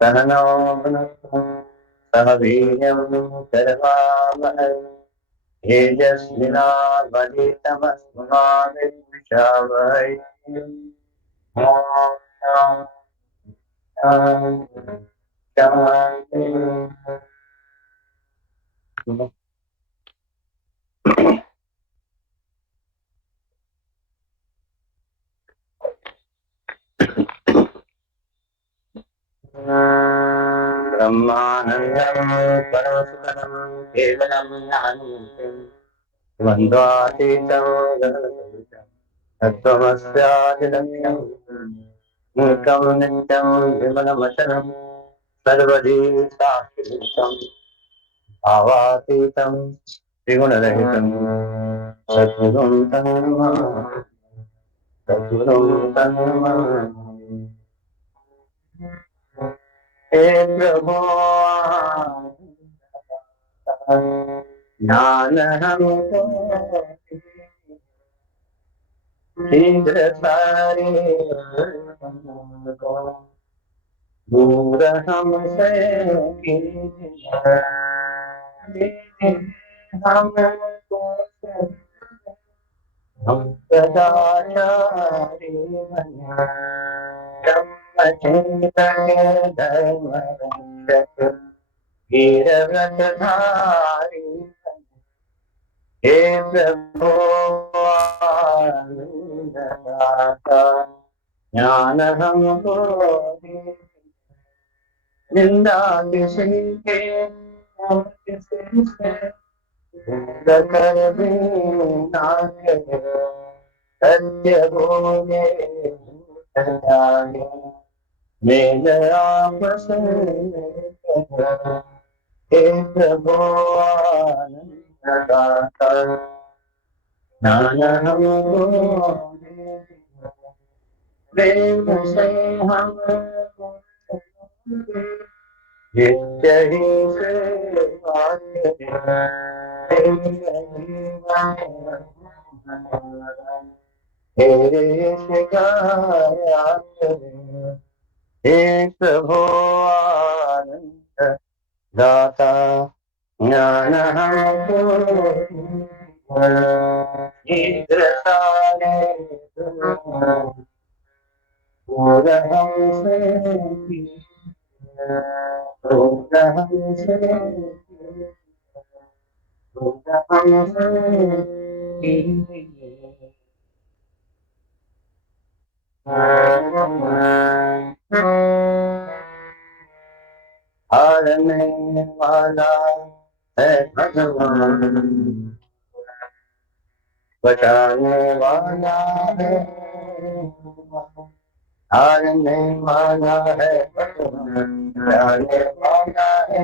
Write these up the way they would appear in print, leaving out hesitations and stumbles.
सहनो भुनक्तु सह वीर्यं करवावहै तेजस्विनावधीतमस्तु मा विद्विषावहै। ॐ शान्ति ब्रह्मानन्दं परमसुखदं केवलं ज्ञानमूर्तिं द्वन्द्वातीतं गगनसदृशं तत्त्वमस्यादिलक्ष्यम् एकं नित्यं विमलमचलं सर्वधी साक्षिभूतं भावातीतं त्रिगुणरहितं सद्गुरुं तन्नमामि सद्गुरुं तन्नमामि। हे प्रभो ज्ञान हमको शीघ्र सारे दूर हमसे हमको हम सदाचारी बना ब्रह्मचिंतन धर्म रक्षक वीर व्रतधारी हे प्रभो आनंददाता ज्ञान हमको निंदा किसी के हम किसी से कर भी ना करे सत्य बोले जाने मेल आपस में हे प्रभो आनंददाता ज्ञान हमको प्रेम से हमको नित्य ही सेवा तेरे शिकाया हे प्रभो आनंद दाता ज्ञान हमको शीघ्र सारे दूर हमसे दूर हमसे दूर हमसे हारने वाला है भगवान बचाने वाला है हारने वाला है भगवान बचाने वाला है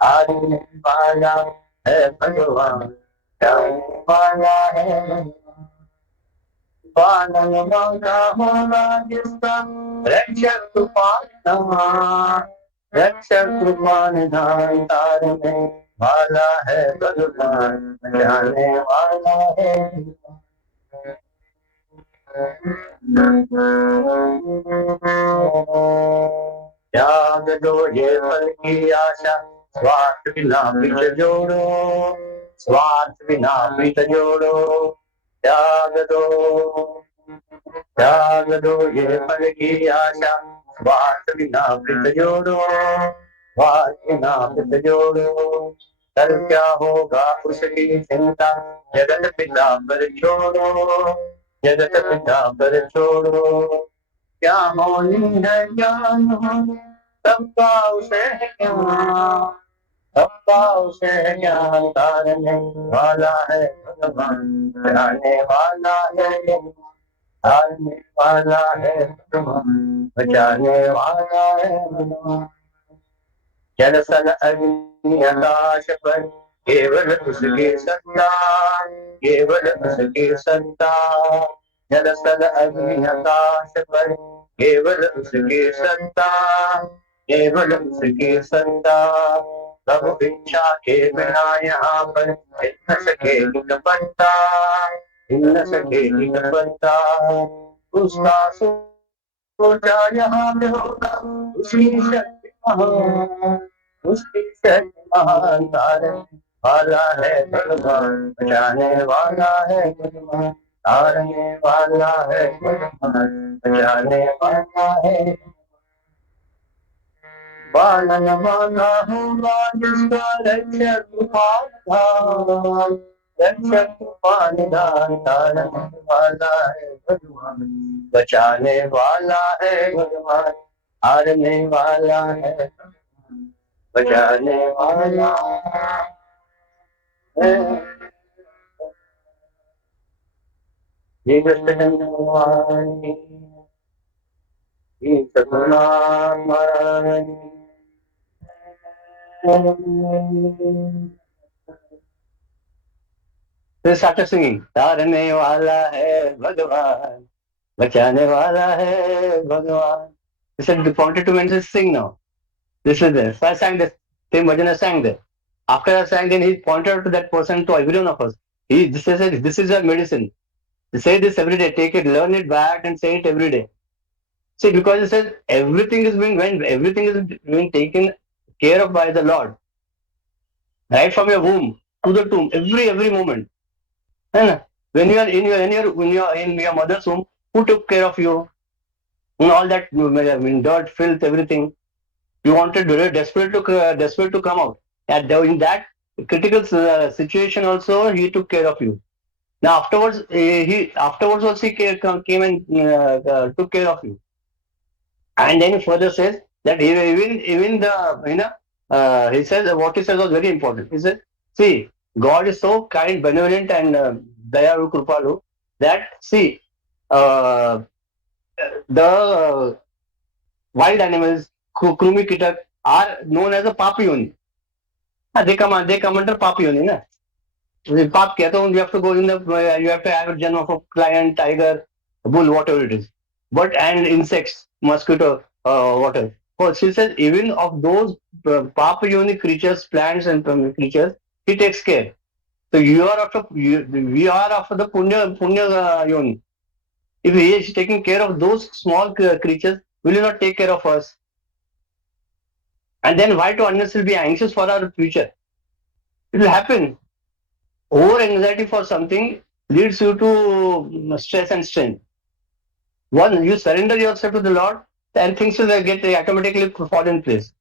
हारने वाला है भगवान बचाने वाला है पालन वाला होगा जिसका रक्षक तूफान रक्षक तूफान धान तारने वाला है भगवान बचाने वाला है त्याग दो ये फल की आशा स्वार्थ बिना प्रीत जोड़ो स्वार्थ बिना प्रीत जोड़ो त्याग दो ये फल की आशा स्वार्थ बिना प्रीत जोड़ो स्वार्थ बिना प्रीत जोड़ो कल क्या होगा उसकी चिंता जगत पिता पर छोड़ो जगत पिता पर छोड़ो क्या होनी है ज्ञान होनी सबका उसे ज्ञान सबका उसे ज्ञान तारने वाला है भगवान बचाने वाला है तारने वाला है भगवान बचाने वाला है भगवान जल सल अग्नि आकाश पर केवल उसके सत्ता, केवल उसके सत्ता। जल सल अग्नि आकाश पर केवल उसके सत्ता, केवल उसके सत्ता। प्रभु इच्छा के बिना यहाँ पर हिल न सके हिल बनता, हिल न सके हिल बनता। उसका सोचा यहाँ पे होगा, उसकी शक्ति महान, उसकी शक्ति महान। तारने वाला है भगवान, बचाने वाला है भगवान, तारने वाला है भगवान, बचाने वाला है। पालन वाला होगा जिसका रक्षक तूफान धान, रक्षक तूफान धान। तारने वाला है भगवान, बचाने वाला है भगवान, हारने वाला है, बचाने वाला है। ये कृष्ण भगवान की, ये सतनाम महाराज। फिर started singing, तारने वाला है भगवान, बचाने वाला है भगवान. He said, "You wanted to mention sing now. This is this." So I sang this. Same bhajan I sang there. After I sang, then he pointed out to that person, to every one of us. This is your medicine. Say this every day. Take it, learn it back, and say it every day. See, because he says everything is being when everything is being taken care of by the Lord, right from your womb to the tomb, every moment. है ना? When you are in your mother's womb, who took care of you? And all that, I mean, dirt, filth, everything. You wanted desperate to come out. In that critical situation also, he took care of you. Now afterwards, he afterwards also he came and took care of you. And then he further says that even the he says what he says was very important. He says, see, God is so kind, benevolent, and dayalu krupalu that see uh, the wild animals, krumi kitak, are known as a papi only. They come under papi only, na. Pap kya, so you have to go in the you have to have a gen of a lion, tiger, bull, whatever it is. But and insects, mosquito, whatever. So she says even of those papa unique creatures, plants and creatures, he takes care. So we are after the punya yoni. If he is taking care of those small creatures, will he not take care of us? And then why to unnecessarily be anxious for our future? It will happen. Over anxiety for something leads you to stress and strain. Once you surrender yourself to the Lord, then things will get automatically fall in place.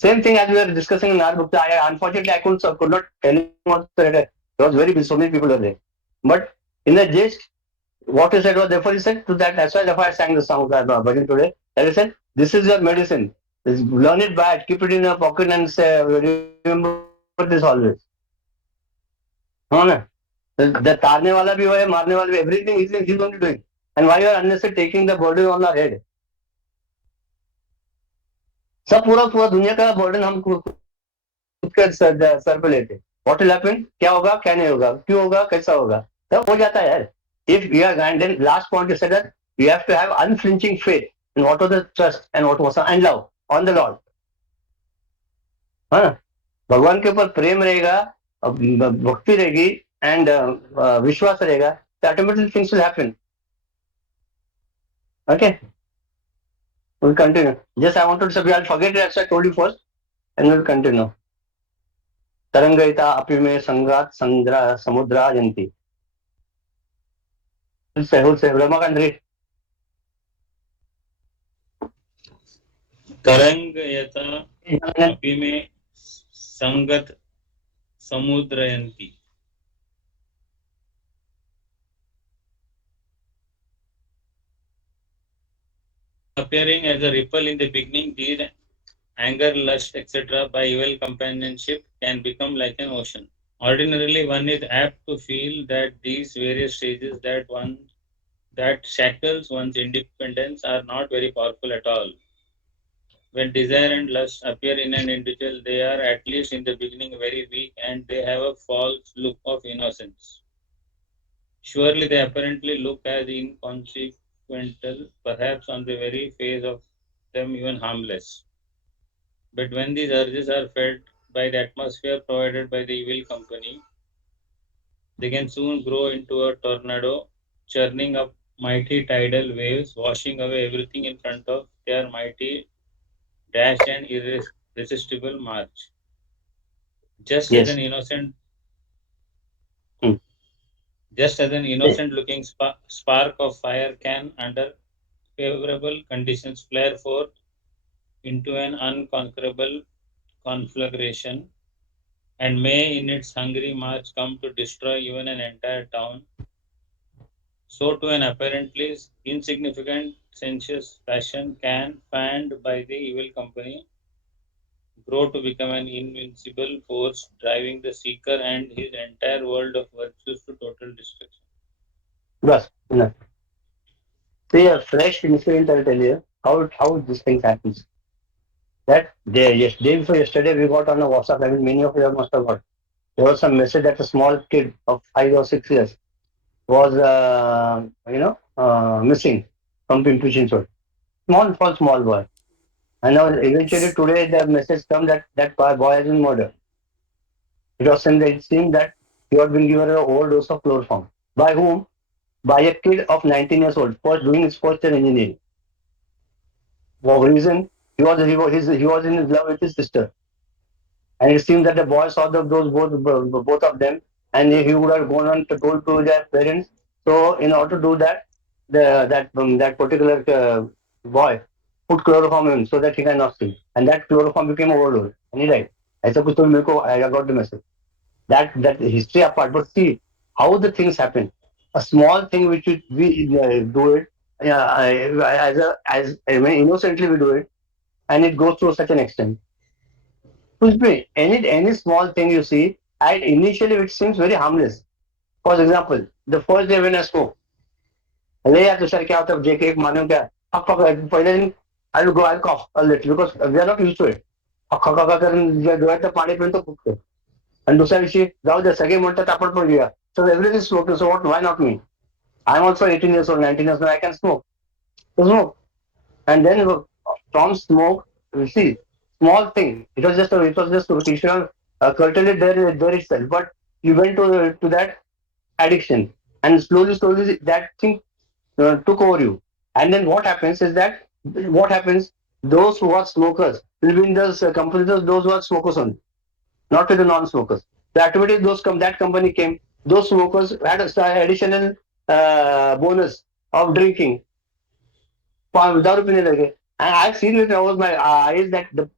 Same thing as we were discussing in our book. Unfortunately, could not tell him what to say. It was very busy, so many people were there. But in the gist, what he said was, therefore he said to that, that's why therefore I sang the song of bhajan today. That he said, this is your medicine. Learn it bad, keep it in your pocket and say, remember this always. हाँ ना? The तारने वाला भी वो है, मारने वाला भी, everything he's only doing. And why you are unnecessarily taking the burden on our head? सब पूरा पूरा दुनिया का बर्डन हम खुद के सर पे लेते. What will happen? क्या होगा, क्या नहीं होगा, क्यों होगा, कैसा होगा, सब हो जाता है यार. If you are, and then last point you said that you have to have unflinching faith in what was the trust and what was and love on the Lord. हाँ, भगवान के ऊपर प्रेम रहेगा, भक्ति रहेगी and विश्वास रहेगा, so automatically things will happen. Okay, we'll continue. Just I wanted to say, I'll forget it as I told you first, and we'll continue. तरंगयिता अपि में संगात समुद्रा जंती. Who'll say, Ramakant, read. तरंगयता अपि में संगत समुद्रयन्ति. Appearing as a ripple in the beginning, these anger, lust, etc. by evil companionship can become like an ocean. Ordinarily, one is apt to feel that these various stages that shackles one's independence are not very powerful at all. When desire and lust appear in an individual, they are, at least in the beginning, very weak and they have a false look of innocence. Surely they apparently look as inconsequential, perhaps on the very face of them even harmless. But when these urges are fed by the atmosphere provided by the evil company, they can soon grow into a tornado, churning up mighty tidal waves, washing away everything in front of their mighty, dashed and irresistible march. Just as Yes. an innocent, Hmm. just as an Eh, innocent looking spark of fire can, under favorable conditions, flare forth into an unconquerable conflagration, and may in its hungry march come to destroy even an entire town, so to an apparently insignificant sensuous passion can, fanned by the evil company, grow to become an invincible force, driving the seeker and his entire world of virtues to total destruction. Bas, enough. See a fresh incident I'll tell you how this thing happens. That day, yes, day before yesterday we got on a WhatsApp. I mean, many of you must have got. There was some message that a small kid of 5 or 6 years was, missing from Pimpri Chinchwad. Small boy. And now eventually today the message come that that boy has been murdered. It seemed that he had been given an overdose of chloroform. By whom? By a kid of 19 years old, first doing his first year engineering. For reason he was in love with his sister, and it seems that the boy saw those both of them, and he would have gone on to told to their parents. So in order to do that, that particular boy put chloroform in so that he cannot see, and that chloroform became overdose, and he died. ऐसा कुछ तो मेरे को I got the message. That history apart, but see how the things happen. A small thing which we do it, as when innocently we do it, and it goes to such an extent. Could be any small thing you see, and initially it seems very harmless. For example, the first day when I spoke, अरे यार तुषार क्या होता है जेके एक मानो क्या हक हक पहले दिन I'll go I'll cough a little because we are not used to it. हक हक हक करून डोळ्यात पाणी पिऊन तो फुगतो आणि दुसऱ्या दिवशी जाऊ दे सगळे म्हणतात आपण पण घेऊया. So everything is smoking. So what? Why not me? I'm also 18 years old, 19 years old. I can smoke. So smoke. And then from smoke, you see, small thing. It was just occasional, curtailed there itself. But you went to that addiction, and slowly that thing took over you. And then what happens is that what happens? Those who are smokers will be in those companies. Those who are smokers only, not to the non-smokers. The activity that company came. Those smokers had a additional bonus of drinking दारू पीने लगे. And I've seen with my eyes that the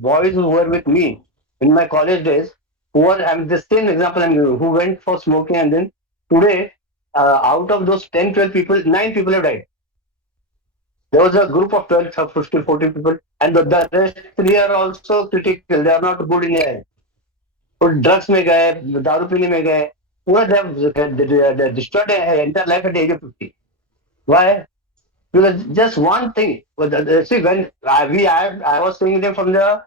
boys who were with me in my college days, who were, I'm the same example I'm giving, who went for smoking, and then today, out of those 10, 12 people, 9 people have died. There was a group of 12, 15, 14 people, and the rest 3 are also critical. They are not good in AI. वो drugs में गए, दारू पीने में गए, पूरा they destroyed their entire life at the age of 50. Why? Because just one thing. See, when I was seeing them from the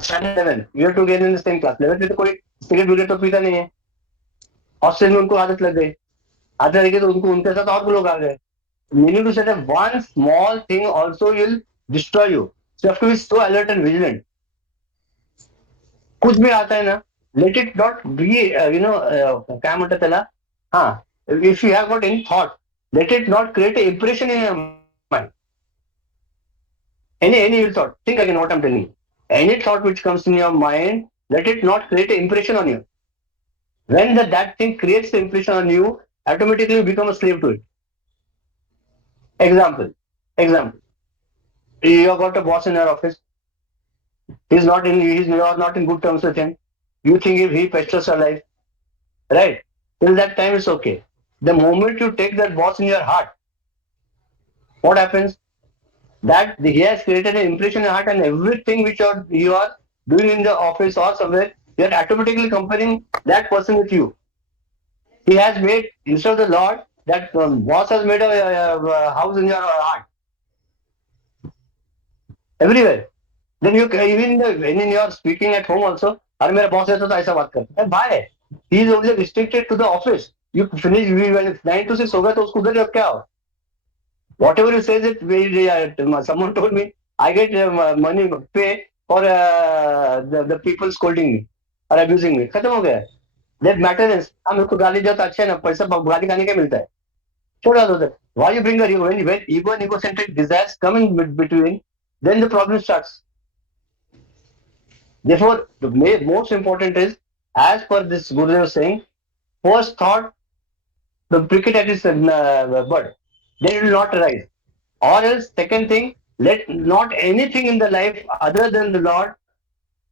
standard 11, we have to get in the same class. 11 में तो कोई cigarette विगरेट तो पीता नहीं है. Hostel में उनको आदत लग गई. आदत लगी तो उनको उनके साथ और लोग आ गए. Meaning to say that one small thing also will destroy you. So you have to be so alert and vigilant. कुछ भी आता है ना, let it not be, क्या म्हणतात त्याला, हाँ, if you have got any thought, let it not create an impression in your mind. Any evil thought. Think again what I'm telling you. Any thought which comes in your mind, let it not create an impression on you. When that thing creates the impression on you, automatically you become a slave to it. Example. Example. You have got a boss in your office. You are not in good terms with him. You think if he pesters your life, right? Till that time it's okay. The moment you take that boss in your heart, what happens? That he has created an impression in your heart, and everything which you are doing in the office or somewhere, you are automatically comparing that person with you. He has made, instead of the Lord, that boss has made a house in your heart. everywhere. Then you even when you are speaking at home also, अरे मेरा boss ऐसा तो ऐसा बात करता है. Why? He is only restricted to the office. You finish when 9 to 6 हो गया तो उसको उधर जब क्या हो? Whatever you say it, someone told me I get money pay for the people scolding me or abusing me. खत्म हो गया. That matter is हम उसको गाली दिया तो अच्छा है ना, पैसा गाली खाने का मिलता है. छोड़ा दो उधर. Why you bring when ego and egocentric desires come in between, then the problem starts. Therefore, the most important is, as per this Gurudev saying, first thought, the cricket at his bird, then it will not arise. Or else, second thing, let not anything in the life other than the Lord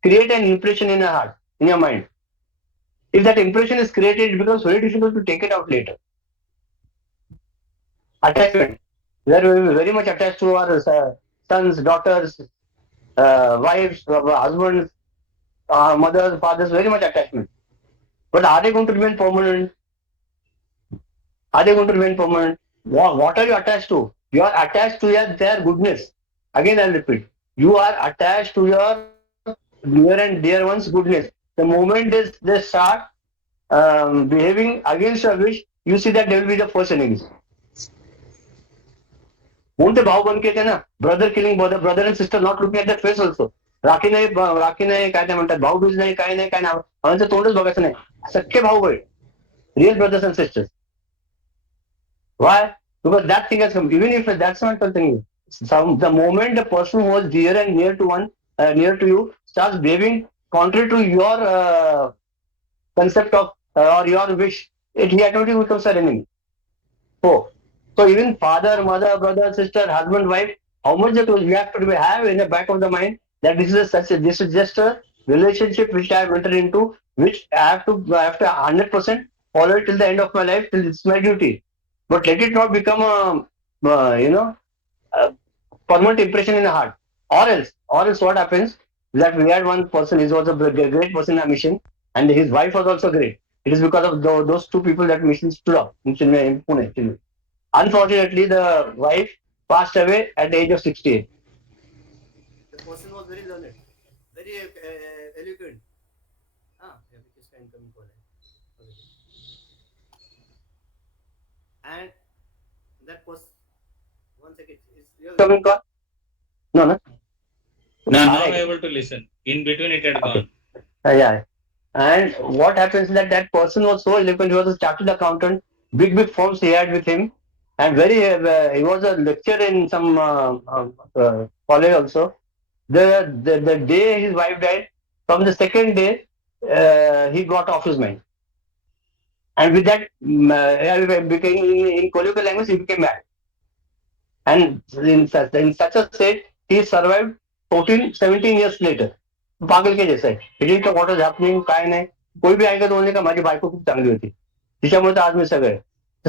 create an impression in your heart, in your mind. If that impression is created, it becomes very difficult to take it out later. Attachment. We are very much attached to our sons, daughters, wives, husbands, mothers, fathers, very much attachment. But are they going to remain permanent? Are they going to remain permanent? What are you attached to? You are attached to their goodness. Again, I'll repeat. You are attached to your near and dear one's goodness. The moment they start behaving against your wish, you see that they will be the first enemies. कोणते भाव बन के ना brother killing brother and sister not looking at that face also. Rakhi नाही काय ते म्हणतात भाऊबीज नाही काय नाही काय नाही आमचं तोंडच बघायचं नाही. सख्खे भाऊ बहीण real brothers and sisters. Why? Because that thing has come. Even if that's not something, the moment the person who was dear and near to near to you, starts behaving contrary to your concept of or your wish, he automatically becomes an enemy. So, so even father, mother, brother, sister, husband, wife, how much that you have to have in the back of the mind that this is just a relationship which I have entered into, which I have to 100% follow it till the end of my life, till it's my duty. But let it not become a permanent impression in the heart. Or else what happens is that we had one person, he was a great person in our mission, and his wife was also great. It is because of those two people that mission stood up in Chennai, in Pune. Chennai. Unfortunately, the wife passed away at the age of 68. The person was very learned, very eloquent. Yeah, किसका incoming call है? And that was 1 second. Is your incoming call? No, no. Now I'm able to listen. In between, it had gone. Yeah. And what happens is that person was so eloquent. He was a chartered accountant, big firms he had with him, and he was a lecturer in some college also. The day his wife died, from the second day, he got off his mind, and with that, became in colloquial language, he became mad. And in such a state, he survived 14, 17 years later. पागल के जैसा आहे. He didn't know what was happening, काय नाही. कोई भी ऐका तो म्हणले का माझी बायको खूप चांगली होती, तिच्यामुळे तर आज मी सगळं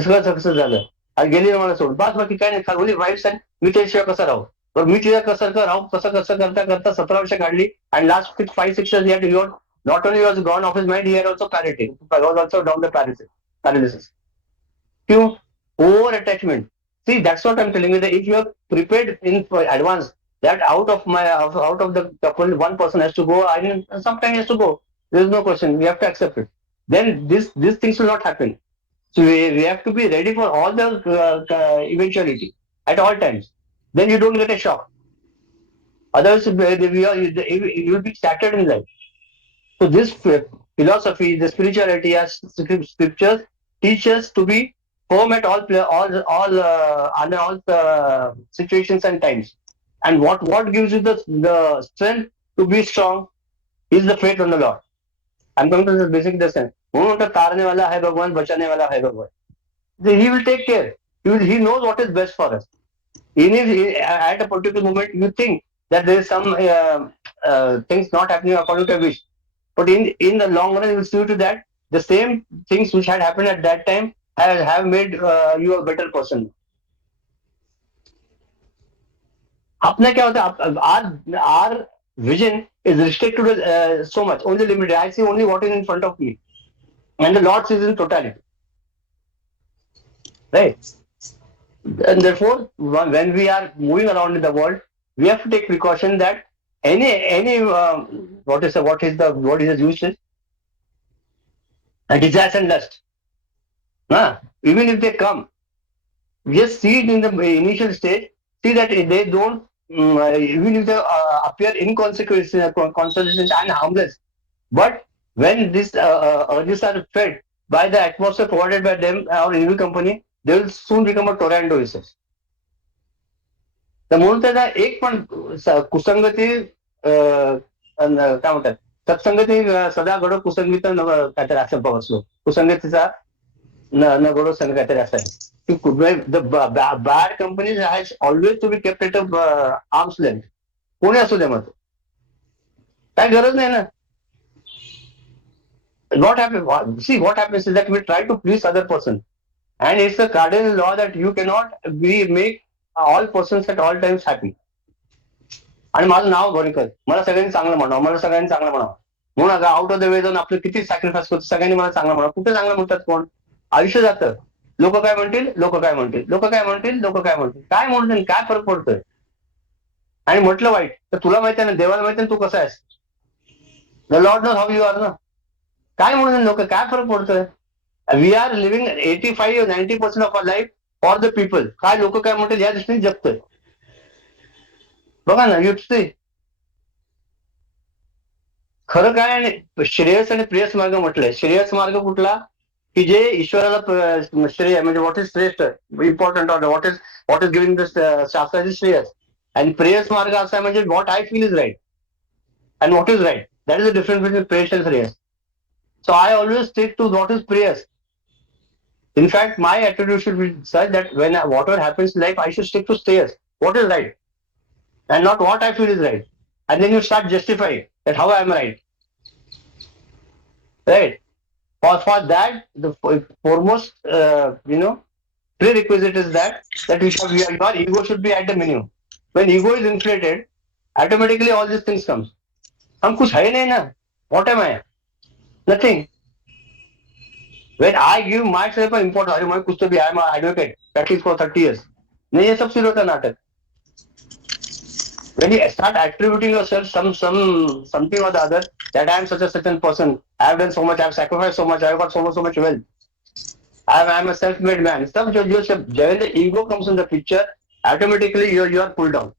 सगळं सक्सेस झालं. आज गेली मला सोडून बस बाकी काय नाही. खाली वाईफ सांग मी त्याशिवाय कसं राहू. तर मी तिला कसं राहू कसं कसं करता करता 17 वर्ष काढली. And last 5-6 years he had not only was gone off his mind, he had also paralytic. Was also down the paralysis. क्यों? Over attachment. See, that's what I'm telling you. That if you are prepared in advance, that out of the couple, one person has to go. I mean, sometimes has to go. There is no question. We have to accept it. Then these things will not happen. So we have to be ready for all the eventuality at all times. Then you don't get a shock. Otherwise, you will be shattered in life. So this philosophy, the spirituality, as scriptures teach us to be firm at under all situations and times. And what gives you the strength to be strong is the faith on the Lord. I'm coming to the basic lesson. वो उनका तारने वाला है भगवान, बचाने वाला है भगवान. He will take care. He knows what is best for us. Even if at a particular moment you think that there is some things not happening according to your wish, but in the long run, you will see to that the same things which had happened at that time have made you a better person. अपना क्या होता है? Our vision is restricted to so much, only limited. I see only what is in front of me, and the Lord sees in totality. Right? And therefore, when we are moving around in the world, we have to take precaution that any what is the usage? Desires and lust. Even if they come, just see it in the initial stage. See that they don't, even if they appear inconsequential, and harmless. But when these urges are fed by the atmosphere provided by them or evil company, they will soon become a torrent users. तर म्हणून त्याचा एक पण कुसंगती काय म्हणतात, सत्संगती सदा घडो कुसंगीत काहीतरी असं बसलो, कुसंगतीचा न घडो संग काहीतरी असं आहे. The bad companies has always to be kept at arms length. कोणी असू दे मग, काय गरज नाही ना. What happens? See, what happens is that we try to please other person, and it's a cardinal law that you cannot make all persons at all times happy. आणि माझं नाव भरणकर, मला सगळ्यांनी चांगलं म्हणावं, मला सगळ्यांनी चांगलं म्हणावं म्हणून अगं आउट ऑफ द वे जाऊन आपलं किती सॅक्रिफाईस करतो, सगळ्यांनी मला चांगलं म्हणावं. कुठे चांगलं म्हणतात कोण? आयुष्य जातं. लोक काय म्हणतील, लोक काय म्हणतील, लोक काय म्हणतील, लोक काय म्हणतील, काय म्हणतील, काय फरक पडतोय? आणि म्हटलं वाईट तर तुला माहिती आहे ना, देवाला माहिती आहे तू कसं आहेस. The lord knows how you are ना. काय म्हणून लोक, काय फरक पडतोय? We are living 85-90% of our life for the people. काय लोक काय म्हणतील या दृष्टीने जगतोय. बघा ना, युक्ती खरं काय. आणि श्रेयस आणि प्रेयस मार्ग म्हटलंय. श्रेयस मार्ग कुठला? की जे ईश्वराला श्रेय, म्हणजे व्हॉट इज श्रेष्ठ, important order, what is giving the शास्त्राचे श्रेयस. आणि प्रेयस मार्ग असा आहे म्हणजे what I feel is right and what is right. That is the difference between प्रेयस अँड श्रेयस. So I always stick to what is prayers. In fact, my attitude should be such that when whatever happens in life, I should stick to prayers. What is right, and not what I feel is right. And then you start justifying that how I am right. Right. For that, the foremost, prerequisite is that your ego should be at the minimum. When ego is inflated, automatically all these things comes. हम कुछ है नहीं ना. What am I? Nothing. When I give myself an importance, अरे मैं कुछ तो भी, I am an advocate, practice for 30 years. नहीं, ये सब सिर्फ होता नाटक. When you start attributing yourself something or the other, that I am such a person, I have done so much, I have sacrificed so much, I have got so much wealth, I am a self-made man. Stuff when the ego comes in the picture, automatically you are pulled down.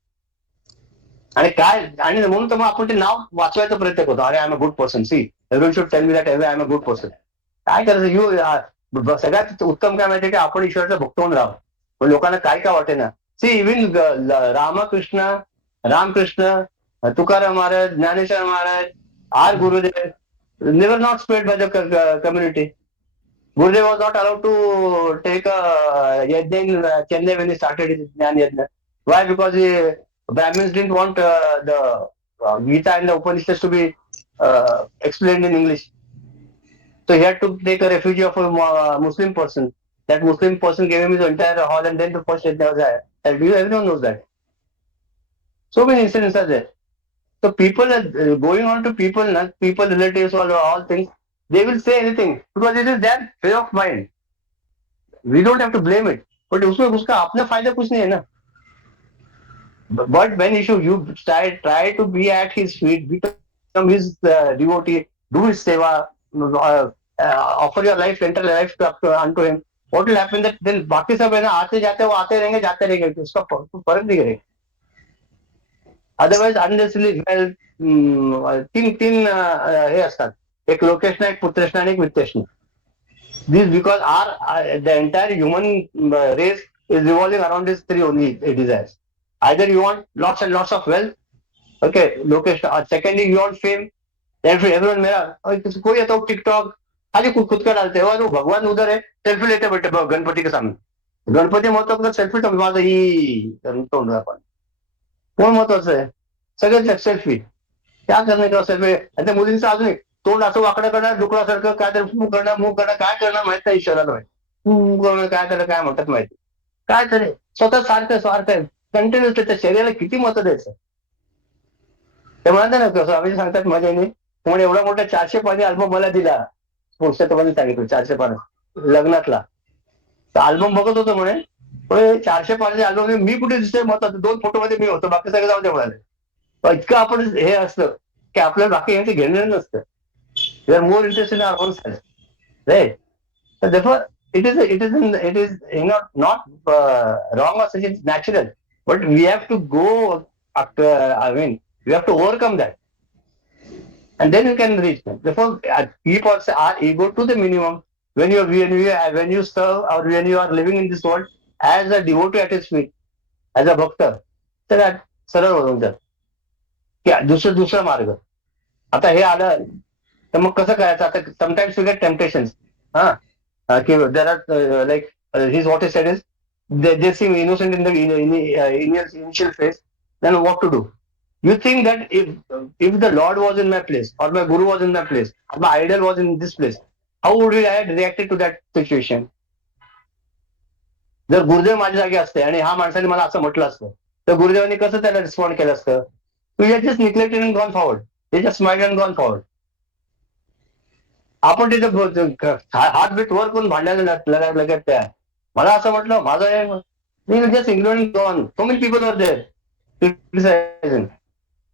आणि काय, आणि म्हणून तर मग आपण ते नाव वाचवायचा प्रयत्न करतो. अरे I am a good person, see everyone should tell me that I am a good person. काय करायचं? सगळ्यात उत्तम काय माहितीये की आपण ईश्वराचा भक्त होऊन राहावं. पण लोकांना काय वाटे ना. See even Ramakrishna, Tukaram Maharaj, Dnyaneshwar Maharaj, are Gurudev never not spared by the community. Gurudev was not allowed to take a yajna in Chennai when he started his Jnana Yajna. Why? Because Brahmins didn't want the Gita and the Upanishads to be explained in English. So he had to take a refuge of a Muslim person. That Muslim person gave him his entire hall, and then the first yajna was there. Everyone knows that. So many incidents are there. So people are going on to people, relatives, all things. They will say anything because it is their way of mind. We don't have to blame it. But उसका अपना फायदा कुछ नहीं है ना. But when you try to be at his feet, become his devotee, do his seva, offer your life, entire life unto him, what will happen that then बाकी सब है ना, आते जाते वो आते रहेंगे, उसका फर्क नहीं करेगा. अदरवाइज अननेसेसरी तीन हे असतात, एक लोकेशना, एक पुत्रेशना आणि एक वित्तेशना. This because the entire human race is revolving around these three only desires. Either you want lots and lots of wealth, okay, location. Secondly, you want fame. Everyone मेरा कोई है तो टिकटॉक खाली खुद का डालते हैं, वो भगवान उधर है, सेल्फी लेते बैठे गणपति के सामने. गणपती महत्व सेल्फी तो माझं ही तोंड आपण कोण महत्वाचं आहे? सगळ्यांच्या सेल्फी. क्या करणे का सेल्फी. आणि मुलींचं अजून एक तोंड असं वाकडं करणार, डुकरासारखं काय तर मुख करणं, काय करणार माहित नाही ईश्वराला माहिती. करणं काय, त्याला काय म्हणतात माहिती. काय तरी स्वतः सारखं स्वार्थ आहे. कंटिन्युअस त्या शरीराला किती महत्व द्यायचं. ते म्हणतात ना, कसं आम्ही सांगतात मजेने, तुम्हाला एवढा मोठा 400 पानी अल्बम मला दिला, पुरुषोत्तमाने सांगितलं 400 पानं लग्नातला. तर अल्बम बघत होतो म्हणे, 400-500 अल्बम मी कुठे दिसतोय महत्वाचं, 2 फोटोमध्ये मी होतो, बाकी सगळं जाऊन दे म्हणाले. इतकं आपण हे असतं की आपल्याला बाकी यांचे घेणं नसतं. We are more interested in our own self, right? So therefore, it is not wrong or such. It's natural, but we have to go after. I mean, we have to overcome that, and then you can reach them. Therefore, keep our ego to the minimum. When you serve, or when you are living in this world as a devotee at his feet, as a bhakta, तर सरळ होऊन जात की दुसरा मार्ग. आता हे आलं तर मग कसं करायचं? आता समटाइम्स यू गेट टेम्पटेशन्स. की there are like his what is said is they seem innocent in the initial phase. Then what to do? You think that if the Lord was in my place, or my Guru was in my place, or my idol was in this place, how would I have reacted to that situation? जर गुरुदेव माझ्या जागी असते आणि ह्या माणसाने मला असं म्हटलं असतं, तर गुरुदेवांनी कसं त्याला रिस्पॉन्ड केलं असतं? To you just neglected and gone forward. They just smiled and gone forward. आपण तिथे हात बीट वर करून भांडायला लगत त्या मला असं म्हटलं, माझं just ignoring gone. So many people were there criticising.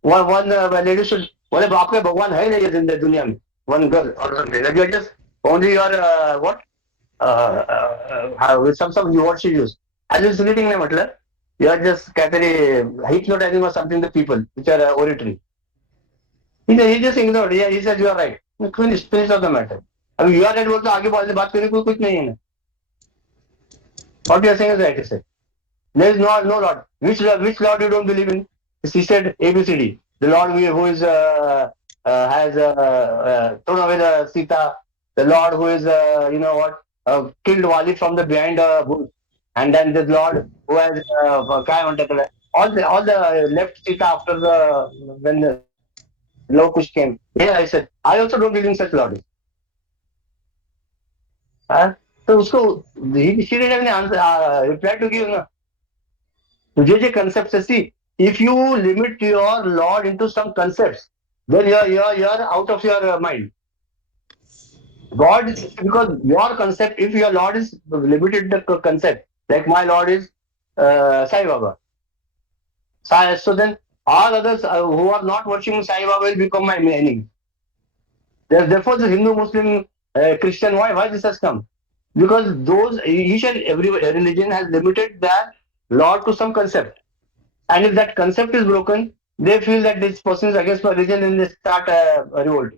one lady should, बोले बाप के भगवान है नहीं ये दुनिया में. One girl or something. You are just only your what? With some what she used. Hallucinating नाही म्हटलं. You are just काहीतरी hypnotizing or something the people which are oratory. He just ignored. Yeah, he said you are right. Finish of the matter. अभी you are right बोलते आगे बात करने को कुछ नहीं है ना. What you are saying is right, he said. There is no Lord. Which Lord you don't believe in? He said ABCD. The Lord who is has thrown away the Sita. The Lord who is killed Wali from the behind a bush. And then the Lord who has काय म्हणतात त्याला, all the left Sita after the when the Lord Kush came. Yeah, I said I also don't believe in such Lord. तो उसको she didn't have an reply to give ना. तुझे जे concepts है, see, if you limit your Lord into some concepts, then you're out of your mind. God, because your concept, if your Lord is limited the concept, like my Lord is Sai Baba. So then all others who are not worshiping Sai Baba will become my enemy. Therefore, the Hindu, Muslim, Christian, why this has come? Because each and every religion has limited their Lord to some concept. And if that concept is broken, they feel that this person is against my religion and they start a revolt.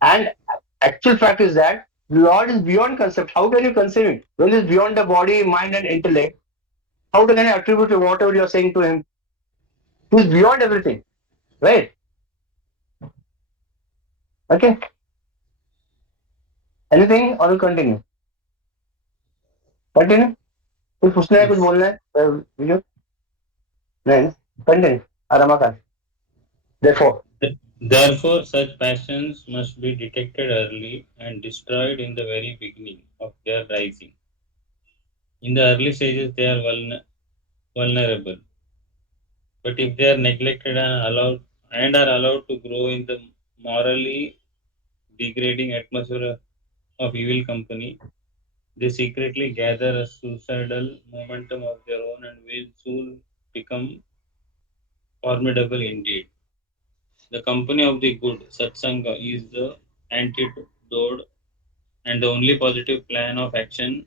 And actual fact is that Lord is beyond concept. How can you conceive it? When it's beyond the body, mind, and intellect, how can you attribute to whatever you're saying to him? He's beyond everything. Right? Okay. Anything or will continue? Continue? कुछ पूछना है, कुछ बोलना है विजय? नहीं, continue. Ramakan. Therefore, such passions must be detected early and destroyed in the very beginning of their rising. In the early stages, they are vulnerable, but if they are neglected and are allowed to grow in the morally degrading atmosphere of evil company, they secretly gather a suicidal momentum of their own and will soon become formidable indeed. The company of the good, satsanga, is the antidote, and the only positive plan of action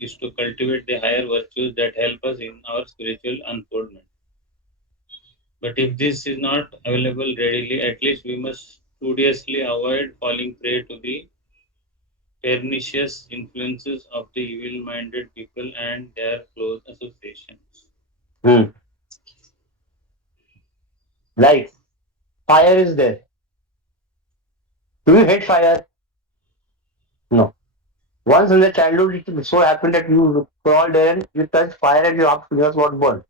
is to cultivate the higher virtues that help us in our spiritual unfoldment. But if this is not available readily, at least we must studiously avoid falling prey to the pernicious influences of the evil minded people and their close associations. Hmm. Like fire is there. Do you hate fire? No. Once in the childhood, it so happened that you crawled there and you touched fire and your fingers got burned.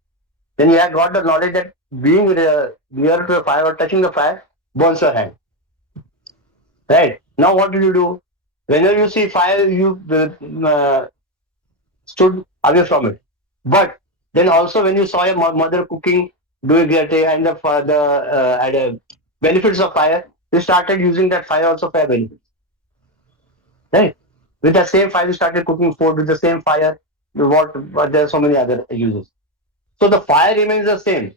Then you have got the knowledge that being near to a fire or touching the fire burns your hand. Right? Now what do you do? Whenever you see fire, you stood away from it. But then also when you saw your mother cooking, doing it, and the benefits of fire, you started using that fire also for benefits. Right? With the same fire, you started cooking food with the same fire. what there are so many other uses. So the fire remains the same,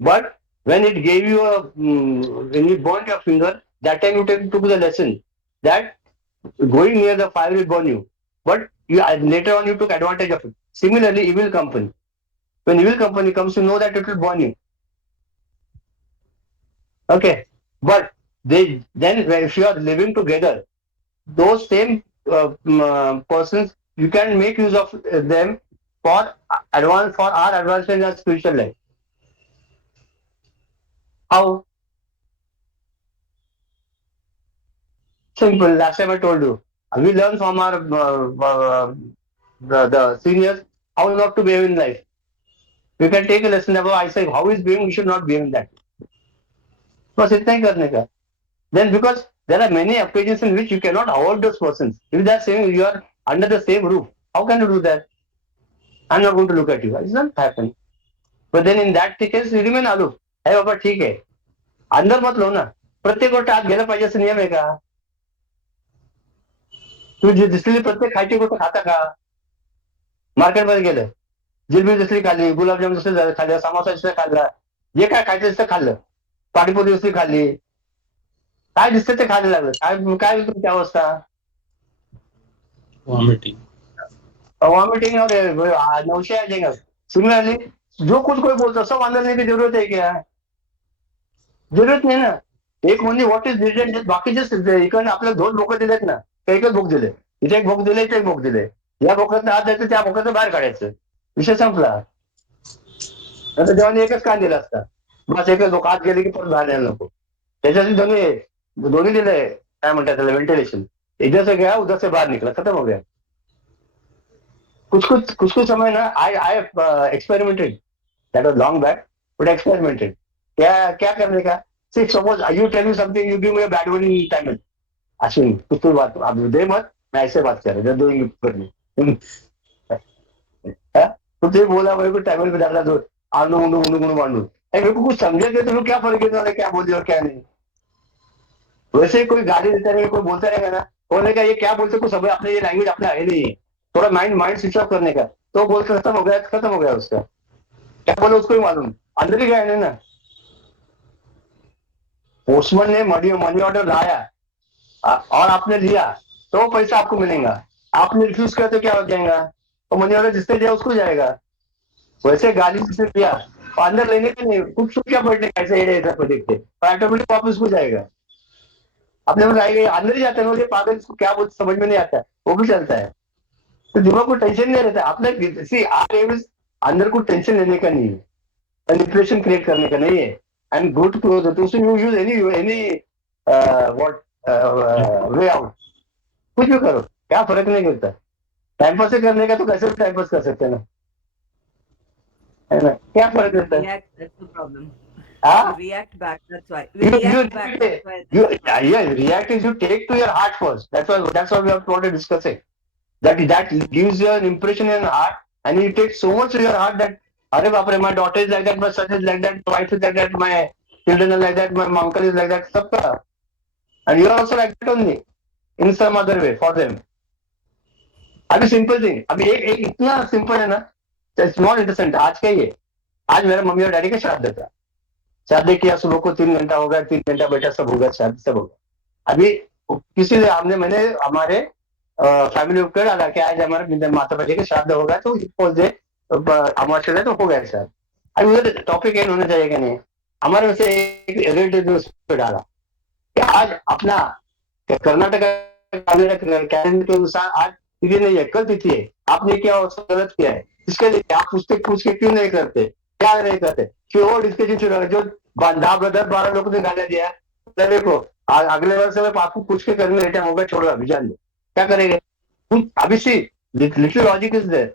but when it gave you when you burned your finger, that time you took the lesson that going near the fire will burn you. But later on you took advantage of it. Similarly, evil company. When evil company comes, you know that it will burn you. Okay, but they then if you are living together, those same persons, you can make use of them for for our advancement in our spiritual life. How? Simple. Last time I told you, we learn from our the seniors how not to behave in life. We can take a lesson about I say how is behaving, we should not behave in that. बस इतना ही करने का. Then because there are many occasions in which you cannot avoid those persons. If they are saying you are under the same roof, how can you do that? I'm not going to look at you. It's not happen. But then in that case, you remain aloof. है बाबा ठीक है. अंदर मत लो ना. प्रत्येक गोष्ट आत गेलं पाहिजे असं नियम आहे का? तू दिसलेली प्रत्येक खायची गोष्ट खाता का? मार्केटमध्ये गेलं, जिलबी दुसरी खाल्ली, गुलाबजाम दुसरी खाल्लं, समोसा दुसरा खाल्ला, जे काय खायचं दुसरं खाल्लं, पाणीपुरी दुसरी खाल्ली, काय दिसतं ते खायला लागलं. काय काय तुमची अवस्था? vomiting. वॉमिटिंग और नौशे आ जाएगा. सिमिलरली जो कुछ कोई बोलता सब अंदर लेने की जरूरत है क्या? जरूरत नाही ना. एक म्हणजे व्हॉट इज नीडेड, बाकीचे इकडनं आपल्याला दोन भोकं दिलेत ना, एकच भोक दिले, इथे एक भोक दिले, इथे एक भोक दिले, या भोकातनं आत जायचं, त्या भोकातनं बाहेर काढायचं, विषय संपला. नंतर देवाने एकच कान दिला असता, बस एकच भोक आत गेले की परत बाहेर यायला नको. त्याच्यासाठी दोन्ही दिले, काय म्हणतात त्याला, व्हेंटिलेशन. इधर से गया उधर से बाहर निकला, खत्म हो गया. कुछ समय ना आई experimented, that was long back, but experimented. क्या क्या करने का? See, suppose you tell me something, you give me a bad word in Tamil. Ashwin कुछ तो बात आप दे मत, मैं ऐसे बात कर रहा हूँ करनी. तो तुझे बोला मेरे को तमिल में डाला तो आंडू उंडू उंडू उंडू मांडू. मेरे को कुछ समझे थे तो क्या फर्क है क्या बोल दिया और क्या नहीं. वैसे कोई गाली देता रहेगा, कोई बोलता रहेगा ना, बोलने का ये क्या बोलते कुछ समझ, अपने ये लैंग्वेज अपने है नहीं है, थोड़ा माइंड माइंड स्विच ऑफ करने का, तो बोल खत्म हो गया उसका. क्या बोले उसको ही मालूम, अंदर ही गया नहीं ना. पोस्टमैन ने मनी ऑर्डर लाया और आपने लिया तो पैसा आपको मिलेगा. आपने रिफ्यूज किया तो क्या हो जाएगा? तो मनी ऑर्डर जिसने दिया उसको जाएगा. वैसे गाली जिसने दिया और अंदर लेने के नहीं, कुछ क्या बैठने का ऐसे ऐसा प्रोजेक्ट है, और ऑटोमेटिक वापस को जाएगा. अपने अंदर ही जाता है, मुझे पागल इसको क्या बोलते समझ में नहीं आता है, वो भी चलता है. तो दिमाग को टेंशन नहीं रहता. आपने सी अंदर को टेंशन लेने का नहीं है, डिप्रेशन क्रिएट करने का नहीं है. एंड गुड क्लोज तो you use any what way out. कुछ भी करो, क्या फर्क नहीं पड़ता. टाइम पास करने का तो कैसे भी टाइम पास कर सकते हैं ना, है ना, क्या फर्क रहता है. React, that's the problem. हाँ, We react back, that's why. you We react back, that's why. react is you take to your heart first. That's what we have to discuss it. That gives you an impression in your heart, and you take so much to your heart that अरे बाप रे, my daughter is like that, my son is like that, my wife is like that, my children are like that, my uncle is like that, सबका. And you are also like that only in some other way for them. अभी simple thing, अभी एक इतना simple है ना, it's not interesting. आज का ये, आज मेरा मम्मी और डैडी का श्राद्ध था. शादी किया सुबह को 3 घंटा हो गया, 3 घंटा बैठा, सब हो गया, शादी सब हो गया. अभी किसी ने मैंने हमारे फैमिली को डाला कि आज हमारे माता पिता के श्राद्ध होगा, तो दे हमारे तो हो गया शायद. अभी उधर टॉपिक एंड होना चाहिए कि नहीं. हमारे में से एक रिलेटिव ने उस पर डाला कि आज अपना कर्नाटक कैलेंडर के अनुसार आज तिथि नहीं है, कल तिथि है, आपने क्या गलत किया है, इसके लिए आप उससे पूछ के क्यों नहीं करते, क्या नहीं करते. क्यों डिस्कशन शुरू जो 10-12 लोगों ने गालियां दिया. देखो अगले वर्ष में आपको पूछ के करने रिटर्न होगा, छोड़ो अभी जान दो, क्या करेंगे. अभी सी लिटिल लॉजिक इज देयर.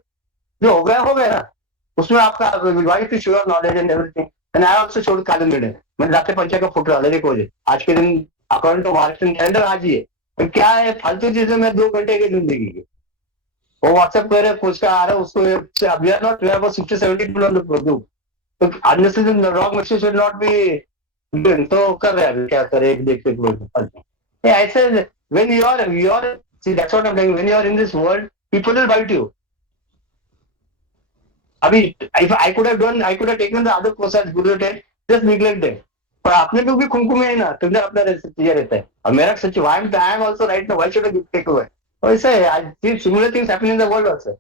जो हो गया ना, उसमें आपका wife is sure knowledge and everything. And I also showed calendar. मैंने रात पंचायत का फोटो डाला, देखो आज के दिन अकॉर्डिंग टू महाराष्ट्र कैलेंडर आज ही है. तो क्या है फालतू चीजें में 2 घंटे की जिंदगी की. वो व्हाट्सएप कर रहे, पूछ का आ रहा है उसको. We are not, we are about 60-70 people on the group. तो unnecessary wrong message should not be. तो कर रहे हैं, क्या करे, देखते फालतू ऐसे. When you are see that's what I'm saying, when you are in this world people will bite you. if I could have taken the other course as Guru said, just neglect it. पर अपने लोग भी कुमकुम है ना, तुमने अपना ये रहता है. और मेरा सच, I am also right now. Why should I take away? वैसा है. I see similar things happening in the world also.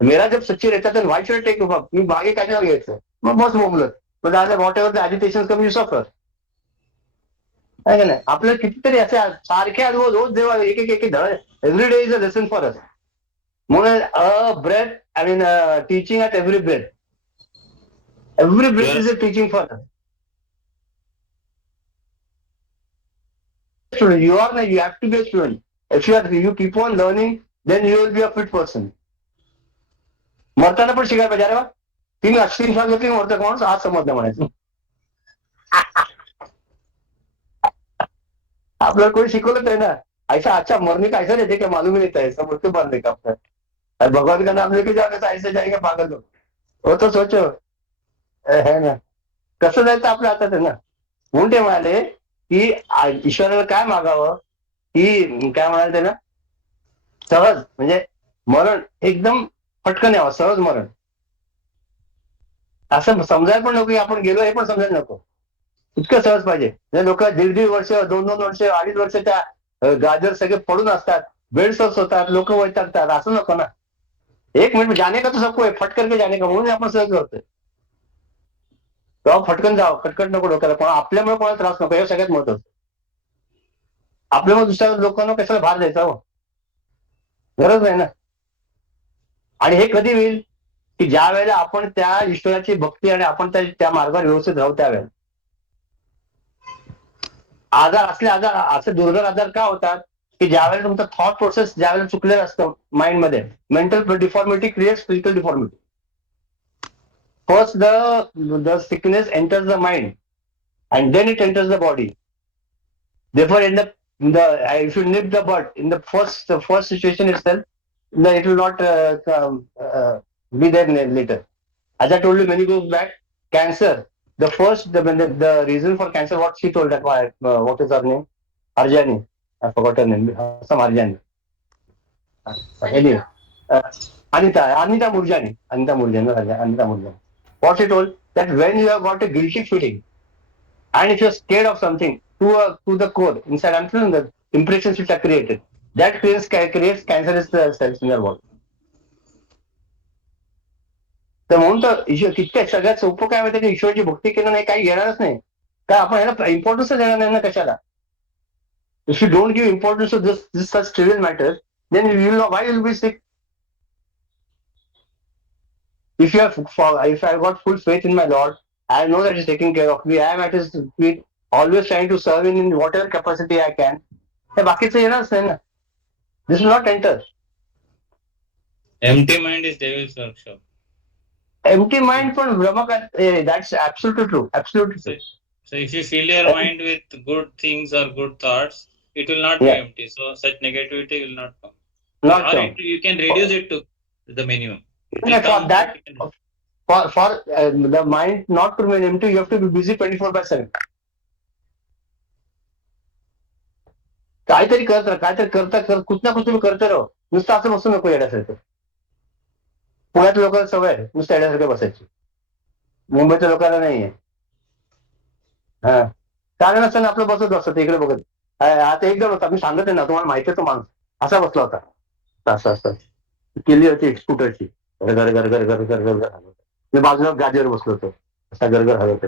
मेरा जब सच्ची रहता था, why should I take over? मी मागे काय नाही घ्यायचं. मग बस बोंबलत. But as whatever the agitations come, you suffer. आहे का नाही? आपल्याला कितीतरी असे सारखे अनुभव रोज जेव्हा एक एक एक धड, every day is a lesson for us. म्हणून breath, teaching at every breath. Every breath is a teaching for us. Student, you have to be a student. If you keep on learning, then you will be a fit person. मरताना पण शिकायला पाहिजे. अरे वा, तुम्ही अक्षरी श्वास घेतली मरतो माणूस, आज समजलं म्हणायचं. आपल्याला कोणी शिकवलंच आहे ना. ऐसा अच्छा मरने का ऐसा रहते क्या मालूम ही नहीं था, ऐसा मृत्यु मरने का आपका. भगवान का नाम लेके जाओगे तो ऐसे जाएंगे पागल लोग. वो तो सोचो है ना, कसं जायचं आपल्या हातात आहे ना. म्हणून ते म्हणाले की ईश्वराला काय मागावं, की काय म्हणाले ते ना, सहज म्हणजे मरण एकदम पटकन यावं, सहज मरण. असं समजायला पण नको की आपण गेलो, हे पण समजायला नको. इतकं सहज पाहिजे. लोक 1.5 वर्ष 2 वर्ष 2.5 वर्ष त्या गाजर सगळे पडून असतात, बेडसोर्स होतात, लोक वैतागतात. असं नको ना. 1 मिनिट जाने का तो सबको है, फटकन के जाने का. म्हणून आपण सहज करतोय. तेव्हा फटकन जावं, खटखट नको डोक्याला. पण आपल्यामुळे कोणाला त्रास नको, हे सगळ्यात महत्वाचं. आपल्यामुळे दुसऱ्या लोकांना कशाला भार द्यायचा हो, गरज नाही ना. आणि हे कधी होईल की ज्या वेळेला आपण त्या ईश्वराची भक्ती आणि आपण त्या मार्गावर व्यवस्थित राहू त्यावेळेला. आजार असे दुर्धर आजार का होतात की ज्यावेळेला तुमचं थॉट प्रोसेस ज्यावेळेला चुकलेलं असतं माइंडमध्ये, mental deformity creates physical deformity. First, the sickness enters the mind, and then it enters the body. Therefore, if you nip the bud in the first situation itself, then it will not be there later. As I told you many years back, cancer. The reason for cancer, what she told that what is her name? Arjani. I forgot her name. Some Arjani. Anyway, Anita Murjani. Anita Murjani. What she told, that when you have got a guilty feeling, and if you're scared of something to the core inside, I'm feeling the impressions which are created, that creates cancerous cells in your body. तर म्हणून तर कितक्या सगळ्यात सोपं काय माहिती, की ईश्वराची भक्ती केलं नाही काही येणारच नाही. काय आपण याला इम्पॉर्टन्सच देणार नाही ना कशाला. If you don't give importance to this such trivial matters, then you will know why you will be sick. If I have got full faith in my Lord, I know that He's taking care of me. I am at His feet, always trying to serve Him in whatever capacity I can. हे बाकीचं येणारच नाही ना. This will not enter. Empty mind is devil's workshop. Empty mind पण that's absolutely true. Absolutely true. So if you fill your mind with good things or good thoughts, it will not be empty. So such negativity will not come. You can reduce it to the minimum. For the mind not to remain empty, you have to be busy 24/7. काहीतरी कुठ ना कुठ तुम्ही करत राहो. नुसतं असं बसू नको येण्यासारखं. पुण्यात लोकांना सवय आहे नुसतं येण्यासारखं बसायची, मुंबईच्या लोकांना नाहीये. हा, कारण असताना आपलं बसत असतं इकडे बघत. आता एकदम होता, मी सांगत आहे ना तुम्हाला माहिती आहे, तो माणूस असा बसला होता. असं केली होती स्कूटरची, घर घर घर घर घर घर घर. मी बाजूला गादीवर बसलो होतो, असा गरगर हलवत.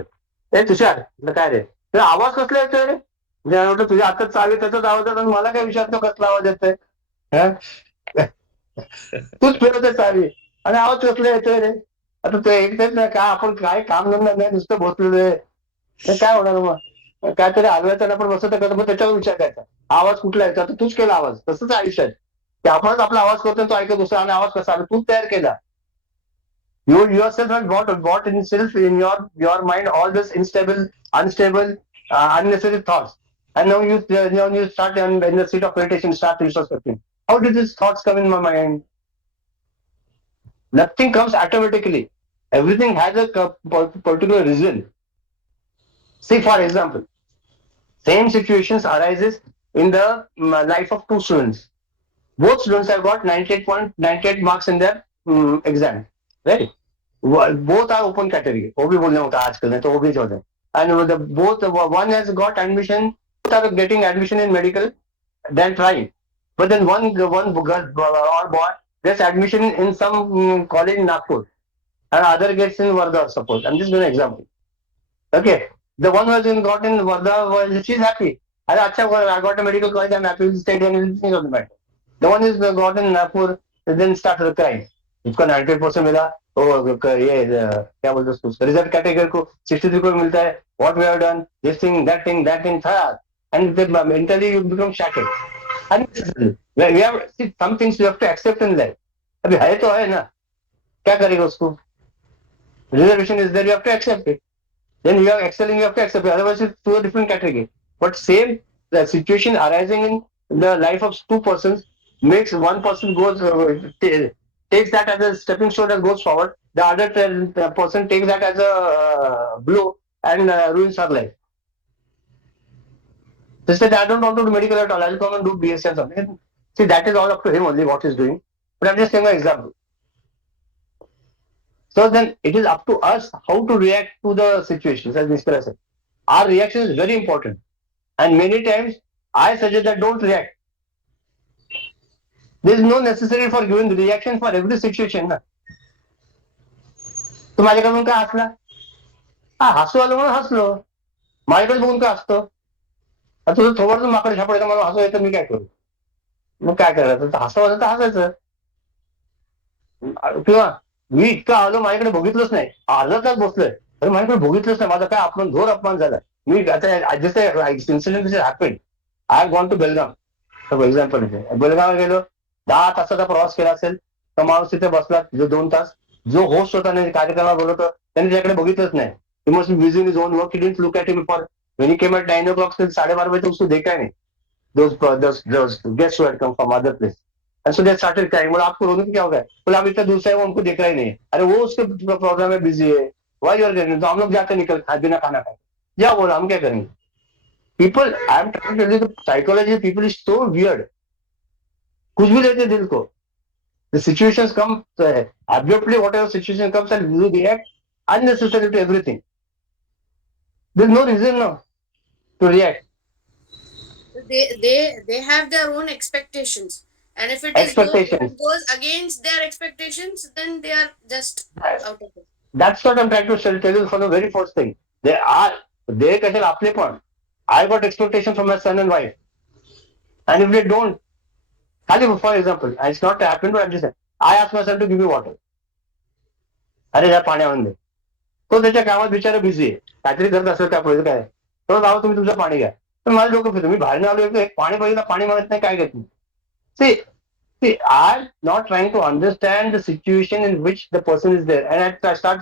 ए तुषार, काय रे तुला आवाज कसला येतोय रे? म्हणजे म्हटलं तुझ्या हातात चावी त्याचाच आवाज येतो, मला काय विचारतो कसला आवाज येतोय. तूच फिरवतोय चावी आणि आवाज कसला येतोय रे. आता तू एकच ना का, आपण काय काम करणार नाही, नुसतं बसलेलं आहे. काय होणार मग, काहीतरी हलवायचं आपण बसत करतो, मग त्याच्यावर विचार करायचा आवाज कुठला येतो. आता तूच केला आवाज. तसंच आयुष्यात की आपणच आपला आवाज करतो, तो ऐकत दुसरा, आणि आवाज कसा आला तूच तयार केला. You yourself have brought in your mind all this unstable, unnecessary thoughts, and now you start in the seat of meditation, start retrospecting. How did these thoughts come in my mind? Nothing comes automatically. Everything has a particular reason. See, for example, same situations arises in the life of two students. Both students have got 98 marks in their exam. Right? both are open category. वो भी बोलने होता है आजकल, नहीं तो वो भी जो है. And both one has got admission, both are getting admission in medical, then trying. But then one girl or boy gets admission in some college in Nagpur, and other gets in Varda. Suppose I'm just giving an example. Okay, the one who has got in Varda, she's happy. I got a medical college. I'm happy with the state and everything doesn't matter. The one is got in Nagpur, then started crying. उसको 90% मिला, ये क्या बोलते हैं उसको, result category को 63 को मिलता है. What we have done, this thing, that thing, था, and mentally you become shattered. And we have see, some things you have to accept in life. अभी है तो है ना, क्या करेगा उसको? Reservation is there, you have to accept it. Then you are excelling, you have to accept it. Otherwise, it's two different category. But same the situation arising in the life of two persons makes one person goes takes that as a stepping stone and goes forward. The other person takes that as a blow and ruins her life. They said, I don't want to do medical at all. I'll come and do BSc or something. See, that is all up to him only what he's doing. But I'm just giving an example. So then it is up to us how to react to the situations, as Mr. said. Our reaction is very important. And many times I suggest that don't react. There is no necessary for giving reaction for every situation. ना. तो माझ्याकडे बघून काय हसला? हा हसू आलो म्हणून हसलो. माझ्याकडे बघून काय हसतो? तुझं थोडंसं माकडे छापडायचं मला हसू येतं, मी काय करू? मग काय करायचं? तर हसवायचं तर हसायचं. किंवा मी इतकं आलो माझ्याकडे बघितलंच नाही, अर्धा तास बसलोय, अरे माझ्याकडे बघितलंच नाही, माझा काय अपमान, घोर अपमान झाला. मी आता just incident happened. I have gone to Belgaum. Example Belgaum गेलो, 10 तासाचा प्रवास केला असेल, तर माणूस तिथे बसला जो 2 तास, जो होस्ट होता नाही कार्यक्रमाला बोलवतो त्यांनी त्याच्याकडे बघितलंच नाही. He must be busy in his own work. He didn't look at him for when he came at 9 o'clock till 12:30 बजे उसको देखा ही नहीं. those guests who had come from other place. And so they started crying. बोला आपको रोने क्या होगा? बोला अब इतना दूसरा है वो हमको देख रहा ही नहीं है. अरे वो उसके प्रोग्राम में बिजी है. Why you are getting? तो हम लोग जाते निकल बिना खाना खाए. जा बोला हम क्या करेंगे? People, I am trying to tell you the psychology of people is so weird. कुछ भी लेते दिल को. The situations come abruptly, whatever situation comes, and you react unnecessarily to everything. There is no reason now to react. They have their own expectations, and if it is goes against their expectations, then they are just out of it. That's what I'm trying to tell you from the very first thing. They कैसे अपने पण. I got expectation from my son and wife, and if they don't, for example, it's not happened, but I'm just saying, I asked my son to give me water. अरे जा पाणी आणून दे. तो त्याच्या कामात बिचारा बिझी आहे, काहीतरी करत असेल काय पाहिजे काय, तो जाऊ तुम्ही तुमचं पाणी घ्या. तर मला डोकं फिरतो, मी बाहेर आलो एक पाणी पाहिजे, पाणी मागत नाही, काय घेत नाही. See, I'm not trying to understand the situation in which the person is there, and I start,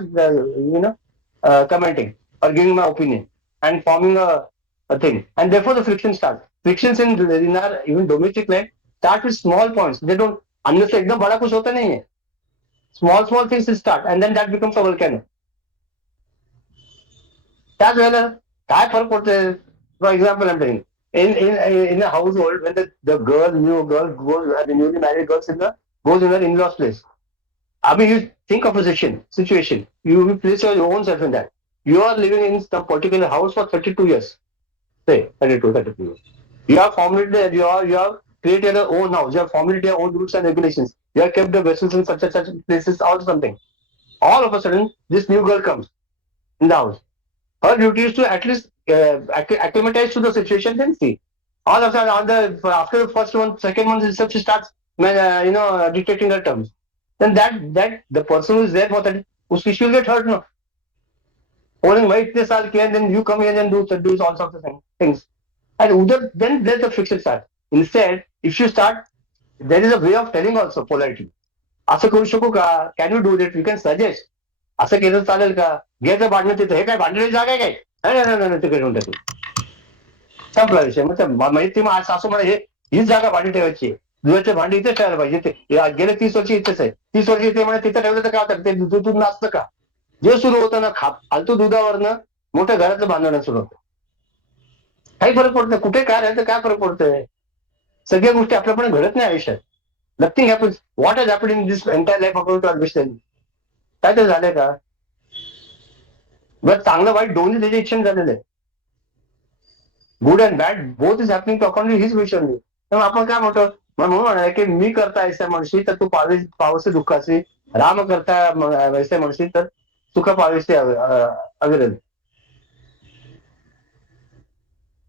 commenting or giving my opinion and forming a thing, and therefore the friction starts. Frictions in our even domestic life start with small points. They don't understand. एकदम बड़ा कुछ होता नहीं है. Small things will start, and then that becomes a volcano. त्याच वेळेला काय फरक पडतोय? For example, I'm telling you. In a household, when the new girl goes, the newly married girl goes in her in-laws place. I mean, you think of a situation. You place your own self in that. You are living in some particular house for 32 years. Say 32 years. You have formed it. You have created your own house. You have formed your own rules and regulations. You have kept the vessels in such places or something. All of a sudden, this new girl comes in the house. Her duty is to at least acclimatize to the situation. Then see, all of a sudden, after the first month, second month itself, she starts, dictating her terms. Then that the person who is there for that, she will get hurt, no. Only wait this all and then you come here and do all sorts of things. And then let the friction start. Instead, if you start, there is a way of telling also politely. असं करू शकू का? Can you do that? You can suggest. असं केलं चालेल का? घ्यायचं भांडणं तिथं, हे काय भांडण्याची जागा आहे काय? नाही तिकडे घेऊन टाकू. संपला विषय. म्हणजे ती सासू मला हीच जागा भांडी ठेवायची, दुधाचे भांडी इथेच ठेवायला पाहिजे. गेले 30 वर्ष इथेच आहे. 30 वर्ष इथे म्हणे तिथं ठेवलं तर काय होतं? ते दूध नसतं का? जे सुरू होतं ना फालतू दुधावरनं मोठ्या घराचं बांधणं सुरू होतं. काही फरक पडत नाही. कुठे काय राहायचं, काय फरक पडतोय? सगळ्या गोष्टी आपल्याकडे घडत नाही आयुष्यात. Nothing happens. What has happened in this entire life according to understanding. काय ते झालंय का? बरं, चांगलं वाईट दोन्ही त्याचे एक्शन झालेले आहे. Good and bad both is happening to according his vision. तेव्हा आपण काय म्हणतो, म्हणून म्हणाले की मी करता ऐसे म्हणशी तर तू पावसे दुःखाची, राम करता वैसे म्हणशी तर सुख पाविसे अविरल.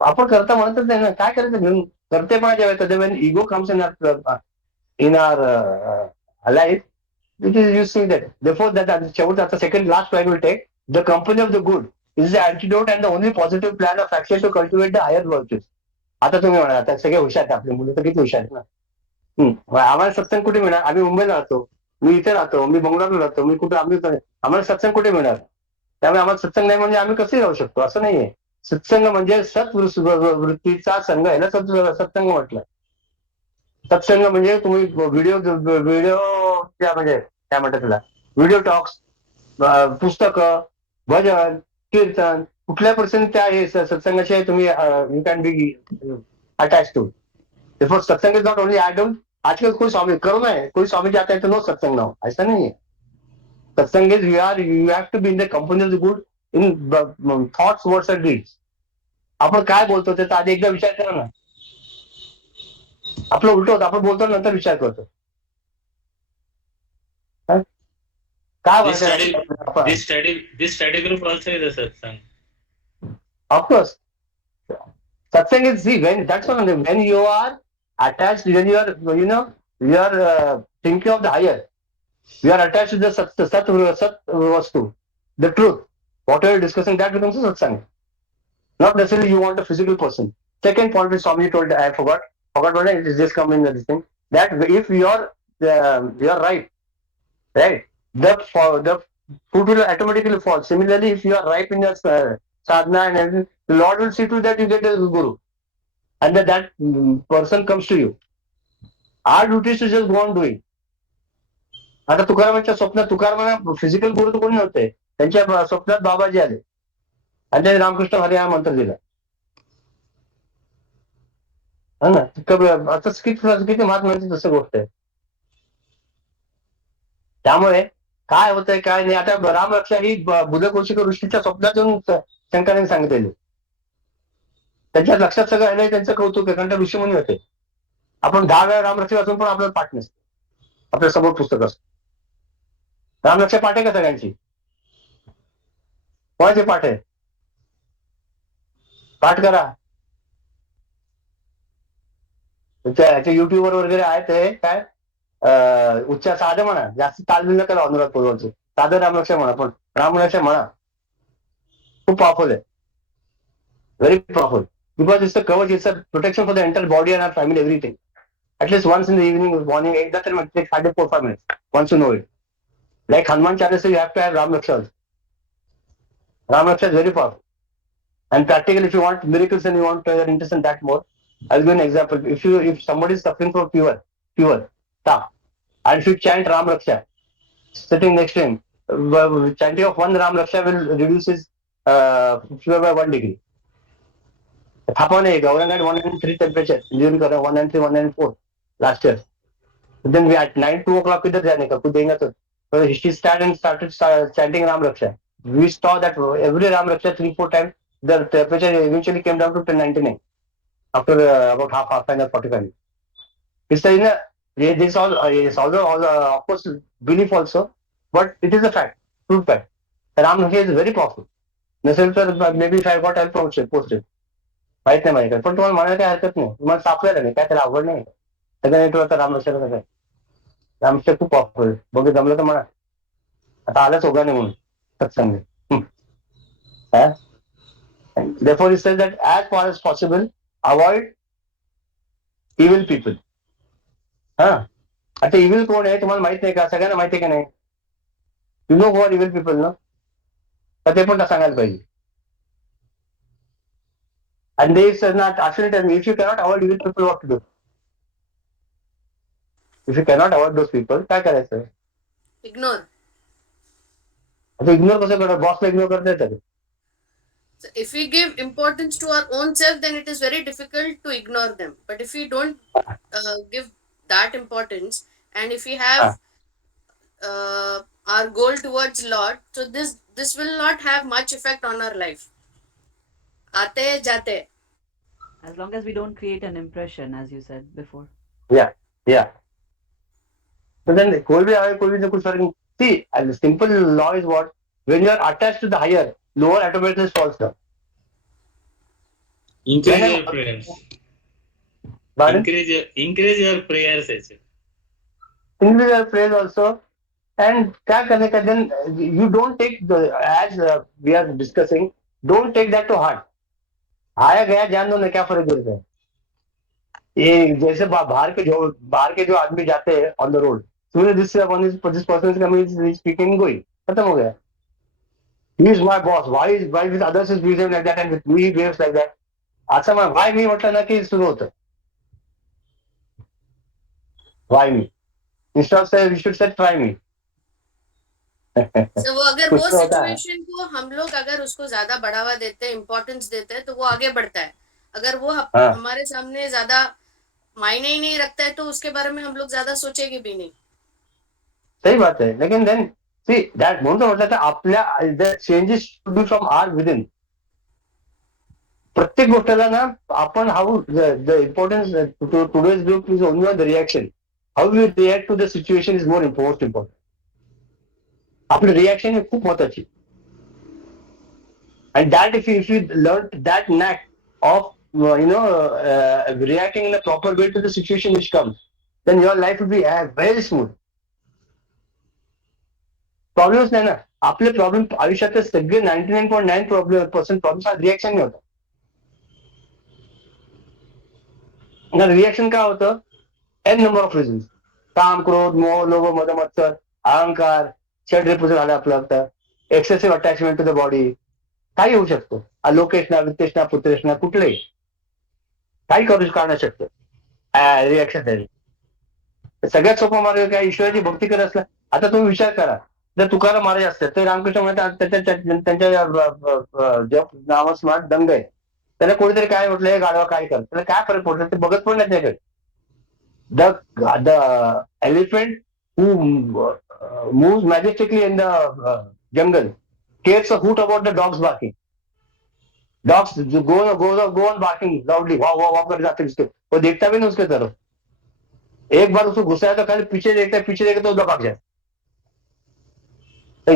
आपण करता म्हणतच नाही ना, काय करायचं घेऊन करतेपणा जेव्हा येतं when ego comes in our life, which is you see that. Therefore, that शेवटचा second last slide will take the company of the good is the antidote and the only positive plan of action to cultivate the higher virtues. आता तुम्ही म्हणा, आता सगळे हुशार आहेत, आपले मुलं तर किती हुशार आहेत ना. आम्हाला सत्संग कुठे मिळणार? आम्ही मुंबईला राहतो, मी इथे राहतो, मी बंगळुरू राहतो, मी कुठे आम्हाला सत्संग कुठे मिळणार? त्यामुळे आम्हाला सत्संग नाही म्हणजे आम्ही कसे राहू शकतो? असं नाहीये. सत्संग म्हणजे सत्वृत्तीचा संघ आहे ना, सत्संग म्हटलं. सत्संग म्हणजे तुम्ही व्हिडिओ म्हणजे काय म्हणतात त्याला, व्हिडिओ टॉक्स, पुस्तकं, भजन, कीर्तन, कुठल्या पर्सेंट त्या सत्संगाचे तुम्ही you can be attach to. Satsang is not only add on. आजकल कोई स्वामी करो ना, कोई स्वामी जाता है तो नो सत्संग ना, ऐसा नहीं है. Satsang is you have to be in the company of the good in thoughts, words and deeds. आपण काय बोलतो त्याचा आधी एकदा विचार करा ना. आपलं उलट होतं, आपण बोलतो नंतर विचार करतो. काय This study group also is a satsang. Of course, satsang is that's one. When you are attached, when you are you are thinking of the higher, you are attached to the sat vastu, the truth. Whatever you're discussing, that becomes a satsang. Not necessarily you want a physical person. Second point which Swami told, I forgot what it is, just come in this thing, that if you're right, the food will automatically fall. Similarly, if you are ripe in your sadhana and everything, the Lord will see to that you get a guru, and that person comes to you. Our duty is to just go on doing. आता तुकारामांच्या स्वप्नात, तुकारामांना physical गुरु तर कोणी नव्हते, त्यांच्या स्वप्नात बाबाजी आले आणि त्यांनी रामकृष्ण हरी हा मंत्र दिला. हा ना, आता किती महात्म्याची तसं गोष्ट आहे. त्यामुळे काय होतंय काय नाही, आता रामरक्षा ही बुधकौशिक ऋषीच्या स्वप्नात येऊन शंकरांनी सांगितलेली. त्यांच्या लक्षात सगळं आलंय, त्यांचं कौतुक आहे, कारण ते ऋषीमुनी होते. आपण 10 वेळा रामरक्षा वाचून पण आपल्याला पाठ नसते, आपल्या समोर पुस्तक असतं. रामरक्षा पाठ आहे का सगळ्यांची? कोणाचे पाठ आहे? पाठ करा. युट्यूबवर वगैरे आहे ते काय उच्चार साधं म्हणा, जास्त तालमील नका अनुराग पूर्वचं, साधं रामरक्षा म्हणा, पण रामरक्षा म्हणा, खूप पॉवरफुल आहे, very powerful. Because it's the kavach, it's a protection for the entire body and our family, everything. At least once in the evening, morning, एकदा तरी म्हणजे 4-5 minutes, once you know it. Like Hanuman Chalisa, you have to have Ram Raksha. Ram Raksha is very powerful. And practically, if you want miracles and you want to interest in that more, I'll give an example. If somebody is suffering from fever, and if you chant Ram Raksha, sitting next to him, chanting of one Ram Raksha will reduce his fever by 1 degree. Happen Gauranga had 103 temperature during 193, 194 last year. Then we at 2 o'clock किधर जाने का, कुछ देंगे तो. So she started chanting Ram Raksha. We saw that every Ram Raksha 3-4 times the temperature eventually came down to 99 after about half an hour, 45 minutes. It's this all is also of course belief also, but it is a fact, true fact. Ram Raksha is very powerful. Maybe if I got help from posted. माहित नाही माहिती, पण तुम्हाला म्हणायला काही हरकत नाही, तुम्हाला सापडायला नाही काय, त्याला आवड नाही. सगळ्या नेटवर्क रामरक्षाला कसं आहे, रामरक्षा खूप वापर बघू जमलं तर म्हणा. आता आलंच ओघाने म्हणून सत्संग. Therefore it says that as far as possible avoid evil people. हा, आता इव्हिल कोण आहे तुम्हाला माहित नाही का? सगळ्यांना माहिती आहे का नाही? You know who are evil people ना, तर ते पण सांगायला पाहिजे. And they said not actually tell me, if you cannot avoid evil people, what to do? If you cannot avoid those people, काय करायचं? Ignore. आता इग्नोर कसं करतात? बॉसला इग्नोर करता येतं. So if we give importance to our own self, then it is very difficult to ignore them. But if we don't give that importance, and if we have our goal towards Lord, so this will not have much effect on our life. Aate jate. As long as we don't create an impression, as you said before. Yeah, yeah. So then कोई भी आए कोई भी तो कुछ फर्क नहीं. See, and the simple law is what? When you are attached to the higher, lower automatically falls down. Increase When your prayers. Pardon? Increase your prayers actually. Increase your praise also. And क्या करने का then you don't take the as we are discussing, don't take that to heart. आया गया जान दो ना, क्या फर्क पड़ता है. ये जैसे बाहर के जो आदमी जाते हैं ऑन द रोड, सुनिए this person is coming, is speaking, going, खत्म हो गया. He is my boss. Why with others is behaving like that and with me he behaves like that. अच्छा मैं why me म्हटलं ना की सुरू होतं. Why me? Instead of say we should say try me. So अगर कुछ वो तो होता है. सिचुएशन को हम लोग अगर उसको ज्यादा बढ़ावा देते हैं, इम्पोर्टेंस देते हैं, तो वो आगे बढ़ता है. अगर वो हाँ हमारे सामने ज्यादा मायने ही नहीं रखता है, तो उसके बारे में हम लोग ज्यादा सोचेंगे भी नहीं. सही बात है. लेकिन then see that म्हणून तो म्हटलं तर आपल्या the changes should be from our within. प्रत्येक गोष्टीला ना आपण हाऊ the importance to today's group is only on the reaction. How we react to the situation is more important. आपली रिॲक्शन ही खूप महत्वाची. And that if you learn that knack of reacting in a proper way to the situation which comes, then your life will be very smooth. Problems नाही ना. आपले problem आयुष्यातले सगळे 99.9% problems हा reaction होतं. रिॲक्शन काय होतं? N number of reasons. काम, क्रोध, मोह, लोभ, मद, मत्सर, अहंकार, षड्रिपुत्र झालं आपलं होतं. Excessive attachment to the body, काही होऊ शकतो. लोकेशना, वित्तेशना, पुत्रेशना, कुठलेही काही करू काढणं शकतं रिॲक्शन तयारी. सगळ्यात सोपा मार्ग काय? ईश्वराची भक्ती करत असला. आता तुम्ही विचार करा, जर तुकाराम महाराज असतात तर रामकृष्ण म्हणतात त्यांच्या जप नामस्मात दंग आहे. त्याला कोणीतरी काय म्हटलं, हे गाढवा काय कर, त्याला काय फरक पडतो ते बघत पण नाही त्याकडे. The elephant who moves majestically in the jungle cares a hoot about the dogs barking. Dogs go on barking loudly, wow wow wow कर जाते उसके, वो देखता भी नहीं उसके तरफ. एक बार उसको गुस्सा है तो खाली पीछे देखता तो उधर भाग जाए.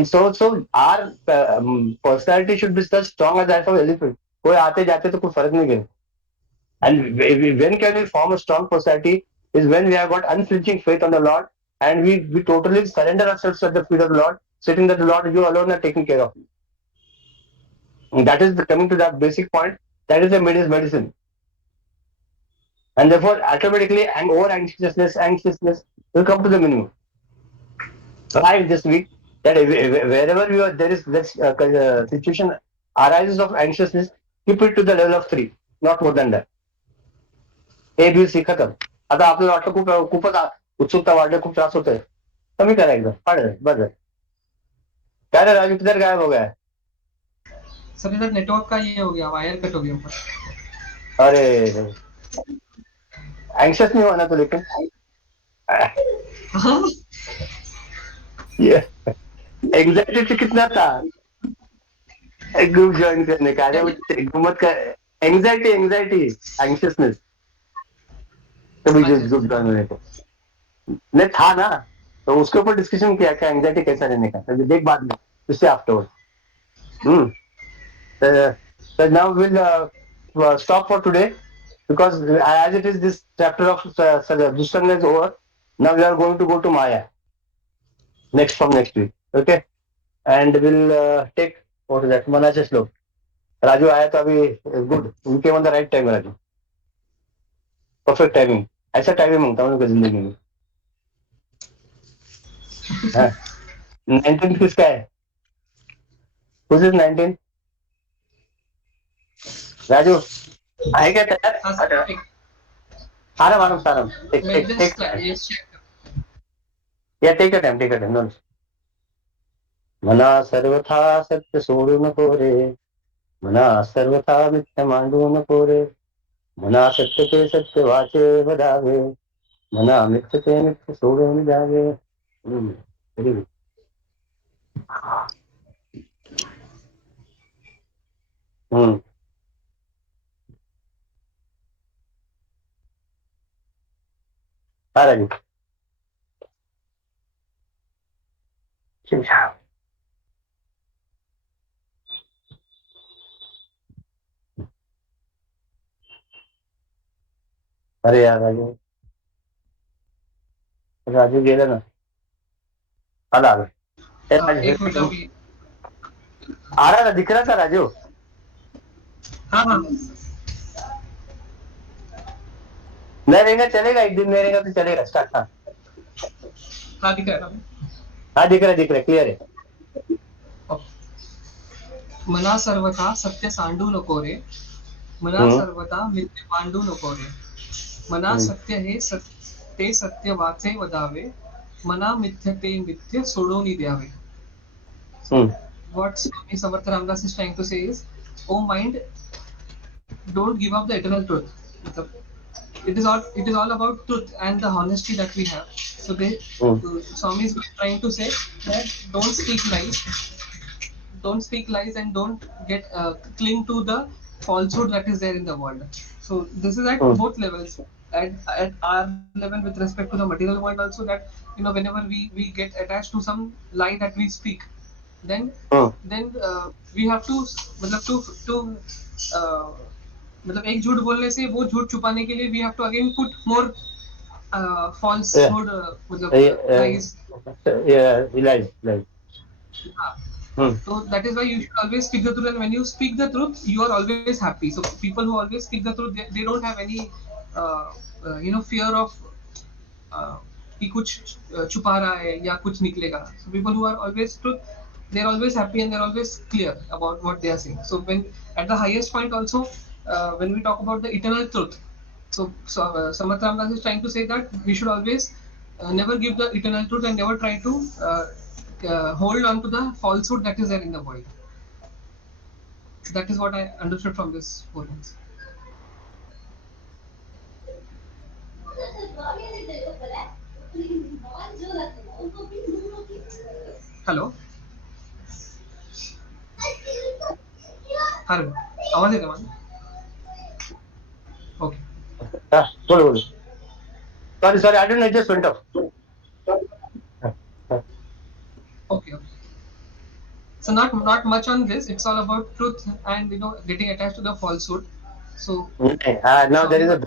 So our personality should be such strong as that of elephant. कोई आते जाते तो कोई फर्क नहीं गिरे. And when can we form a strong personality is when we have got unflinching faith on the Lord and we totally surrender ourselves at the feet of the Lord, sitting that the Lord, you alone are taking care of me. And that is coming to that basic point. That is the medicine. And therefore, automatically, over anxiousness will come to the minimum. Try this week that wherever you are, there is this situation arises of anxiousness, keep it to the level of 3, not more than that. A B C खतम. आता आपल्याला वाटतं खूपच उत्सुकता वाढली, खूप त्रास होतोय, कमी करा एकदम, पाडलं बस. काय रे राजू, किधर गायब हो गया है? सर इधर नेटवर्क का ये हो गया, वायर कट हो गया ऊपर. अरे एंग्शियस नहीं होना तो, लेकिन ये एंग्जाइटी कितना था ग्रुप ज्वाइन करने का. अरे मत कर. एंग्जाइटी एंग्शियसनेस कभी ग्रुप ज्वाइन होने को नहीं था ना, तो उसके ऊपर डिस्कशन किया क्या एंग्जाइटी कैसा रहने का. तो देख बाद में उससे afterward. So now we'll stop for today because as it is this chapter of Dushar is over. Now we are going to go to Maya from next week. Okay, and we'll take what is that Manacha Slok. Raju आया तो अभी good. We came on the right time, Raju. Perfect timing. ऐसा timing मांगता हूँ जिंदगी में. 19 किसका है? Who's is 19? राजू आहे क्या तयार? आराम. Take a time. No. मना सर्वथा सत्य सोडू नको रे, मना सर्वथा मिथ्या मांडू नको रे, मना सत्य ते सत्य वाचे बधावे, मना मिथ्य ते मिथ्य सोडून जावे. Very good. हा राजू. अरे यार राजू, राजू गेला ना. आला आला. एक मिनट अभी. आ रहा था, दिख रहा था राजू. हाँ हाँ नहीं रहेगा चलेगा, एक दिन नहीं रहेगा तो चलेगा. स्टार्ट. हाँ हाँ दिख रहा है. हाँ दिख रहा है, क्लियर है. मना सर्वथा सत्य सांडू नको रे, मना सर्वथा मिथ्य मांडू नको रे, मना सत्य हे ते सत्य वाचे वदावे, मना मिथ्य ते मिथ्य सोडून द्यावे. What Swami Samartha Ramdas is trying to say is, oh mind, don't give up the eternal truth. It is all about truth and the honesty that we have. So Swami is trying to say that don't speak lies and don't get cling to the falsehood that is there in the world. So this is at both levels. At our level with respect to the material world also, that whenever we get attached to some lie that we speak, then we have to मतलब मतलब एक झूठ बोलने से वो झूठ छुपाने के लिए we have to again put more falsehood मतलब lies. Lies. So that is why you should always speak the truth, and when you speak the truth, you are always happy. So people who always speak the truth, they don't have any fear of कि कुछ छुपा रहा है या कुछ निकलेगा. So people who are always truth, they are always happy and they are always clear about what they are saying. So when at the highest point also, when we talk about the eternal truth, so Samartha Ramdas is trying to say that we should always never give the eternal truth and never try to hold on to the falsehood that is there in the world. That is what I understood from this whole thing. Hello. Hello. आवाज येते मला? Okay. बोल. Sorry, I don't know, just went off. Okay. So not much on this. It's all about truth and getting attached to the falsehood. So now there is a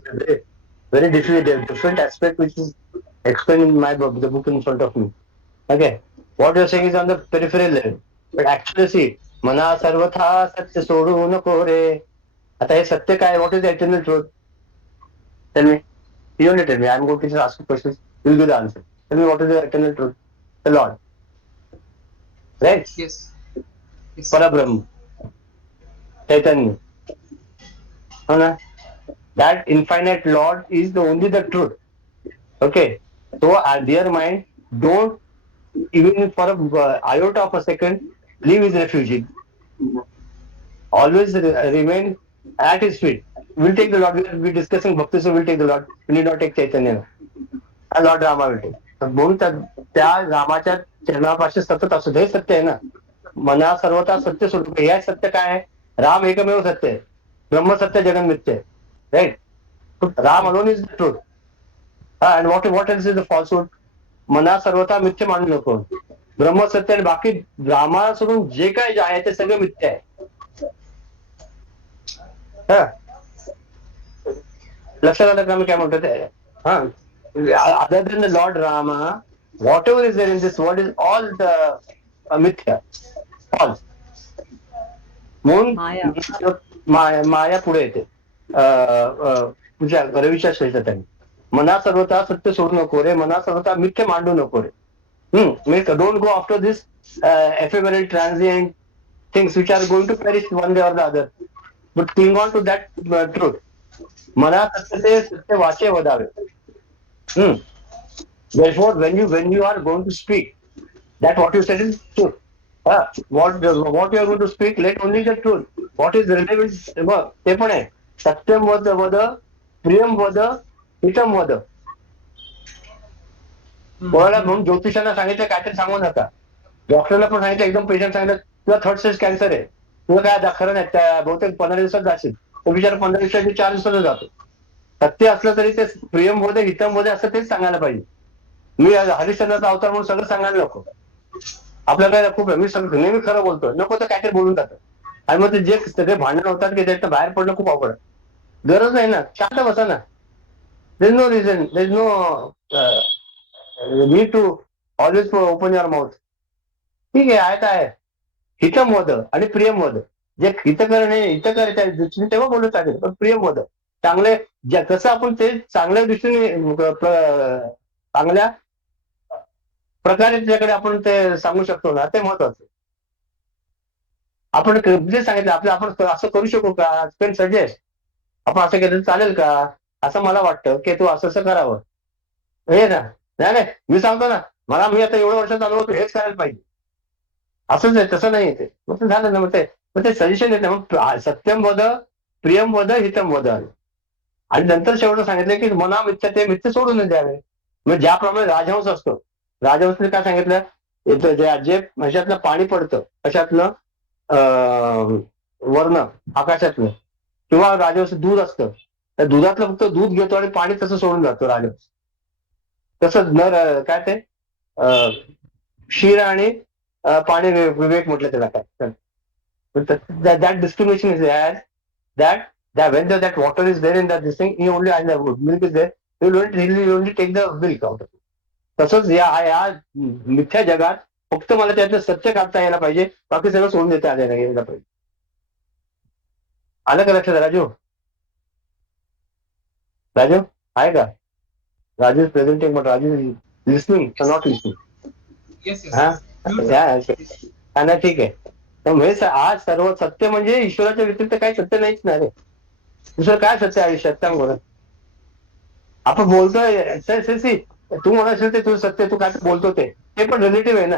very different aspect which is explained in my book, the book in front of me. Okay, what you're saying is on the peripheral level, but actually see, मना सर्वथा सत्य सोडू नको रे. आता हे सत्य काय? What is the eternal truth? Tell me. You only tell me. I'm going to just ask you questions. You'll give the answer. Tell me, what is the eternal truth? The Lord. Right? Yes. Parabrahma. Chaitanya. That infinite Lord is the only the truth. Okay. So, dear mind, don't even for a iota of a second leave his refuge. Always remain at his feet. We'll take the Lord. We'll be discussing Bhakti, so we'll take the Lord. We need not take Chaitanya. And Lord Rama will take. म्हणून त्या रामाच्या चरणापाशी सतत असू दे. सत्य आहे ना. मना सर्वता सत्य स्वरूप. हे सत्य काय आहे? राम एकमेव सत्य आहे. ब्रह्म सत्य जगन मिथ्य आहे. Right? Ram alone is the truth. And what else is the falsehood? मना सर्वता मिथ्य मानू नको. ब्रह्म सत्य आणि बाकी रामाला सोडून जे काय आहे ते सगळं मिथ्य आहे. लक्षात आलं का मी काय म्हणतो ते? Other than the Lord Rama, whatever is there in this world is all the mithya, false. म्हणून माया पुढे येते. रवीच्या श्रेष्ठत्याने मना सर्वता सत्य सोडू नको रे, मना सर्वता मिथ्य मांडू नको रे. Don't go after this ephemeral, transient things which are going to perish one day or the other, but cling on to that truth. मना सत्य ते सत्य वाचे वदावे. Therefore, when you are going to speak, that what you said is truth. What you are going to speak, let only the truth. What is relevant, ते पण आहे. सत्यम वद, प्रियम वद, हितम वद. कोणाला म्हणून ज्योतिषांना सांगितलं काहीतरी सांगू नका. डॉक्टरला पण सांगितलं, एकदम पेशंट सांगितलं तुला थर्ड स्टेज कॅन्सर आहे, तुला काय खरं नाही, त्या बहुतेक 15 दिवसात जाशील. तो विचार 15 दिवसाची 4 दिवसातच जातो. सत्य असलं तरी ते प्रियममध्ये हितममध्ये असं तेच सांगायला पाहिजे. मी हरिश्चंद्राचा अवतार म्हणून सगळं सांगायला नको. आपल्याकडे खूप मी सगळं नेहमी खरं बोलतो, नको तर काहीतरी बोलून जातं. आणि मग ते जे सगळे भांडण होतात की त्याचं बाहेर पडणं खूप अवघड. गरज नाही ना, शांत बसा ना. There no reason, there no need to always open your mouth. ठीक आहे काय हितम होतं आणि प्रियम होतं. जे हितकर नाही हितकर त्या दृष्टीने तेव्हा बोलू चालेल, पण प्रियम होतं चांगले. कसं आपण ते चांगल्या दृष्टीने चांगल्या प्रकारे त्याच्याकडे आपण ते सांगू शकतो ना, ते महत्वाचं. आपण जे सांगितलं आपलं आपण असं करू शकू का, पण सजेस्ट आपण असं केलं चालेल का, असं मला वाटतं की तू असं असं करावं. हे ना, नाही नाही मी सांगतो ना, मी आता एवढं वर्ष चालू होतो हेच करायला पाहिजे, असंच आहे तसं नाही ते. मग ते झालं ना, मग ते सजेशन येते. मग सत्यम वद प्रियम वद हितम वद, आणि नंतर शेवटं सांगितलं की मना मिथ्या ते मिथ्य सोडून द्यावे. म्हणजे ज्याप्रमाणे राजहंस असतो, राजहंसने काय सांगितलं, जे ह्याच्यातलं पाणी पडतं कशातलं वर्ण आकाशातलं, किंवा राजहंस दूध असतं, त्या दुधातलं फक्त दूध घेतो आणि पाणी तसं सोडून जातो राजहंस. तसंच नर काय ते क्षीर आणि पाणी विवेक म्हटलं त्याला काय. that discrimination is as that when that water is there in that this thing, he only and the milk is there, he will only take the milk out of it. तसंच या मिथ्या जगात फक्त मला त्यातलं सत्य काढता यायला पाहिजे, बाकी सगळं सोडून देता यायला पाहिजे. आलं का लक्षात राजू? राजू आहे का? Raju is presenting but Raju is listening or not listening. Yes, yes, हा yes. ना, ठीक आहे. तर आज सर्व सत्य म्हणजे ईश्वराच्या व्यतिरिक्त काही सत्य नाहीच ना रे. दुसरं काय सत्य आयुष्यात सांग बरं. आपण बोलतोय तू म्हणाल ते तुझं सत्य, तू काय बोलतो ते पण रिलेटिव्ह आहे ना.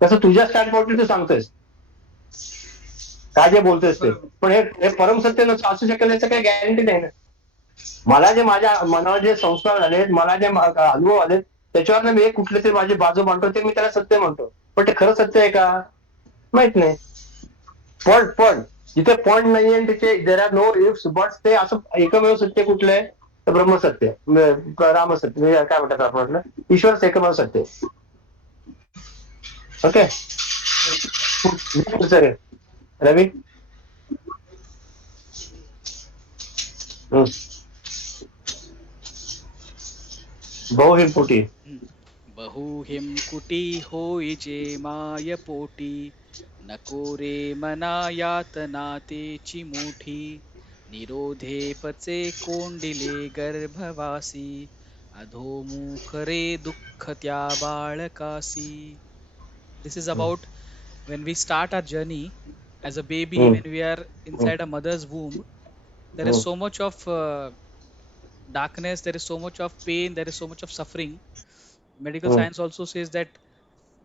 तसं तुझ्या स्टँड पॉईंट तू सांगतोयस काय जे बोलतोयस ते, बरोबर. पण हे परमसत्य असू शकेल याचं काही गॅरंटी नाही ना. मला जे माझ्या मनावर जे संस्कार झालेत, मला जे अनुभव आलेत, त्याच्यावर मी एक कुठले तरी माझी बाजू मांडतो, ते मी त्याला सत्य म्हणतो. पण ते खरं सत्य आहे का माहित नाही. पण जिथे पॉईंट नाहीये तिथे there are no ifs buts, ते असं एकमेव सत्य कुठलं आहे तर ब्रह्मसत्य, रामसत्य, काय म्हणतात आपण ईश्वरच एकमेव सत्य. ओके सर रवी. बहुहिंपुटी बहुहिं कुटी होईचे माय पोटी, नको रे मना यातना तेची मोठी, निरोधे पचे कोंडिले गर्भवासी, अधोमुख रे दुःख त्या बाळकासी. This is about when we start our journey as a baby, when we are inside a mother's womb, there is so much of darkness, there is so much of pain, there is so much of suffering. Medical science also says that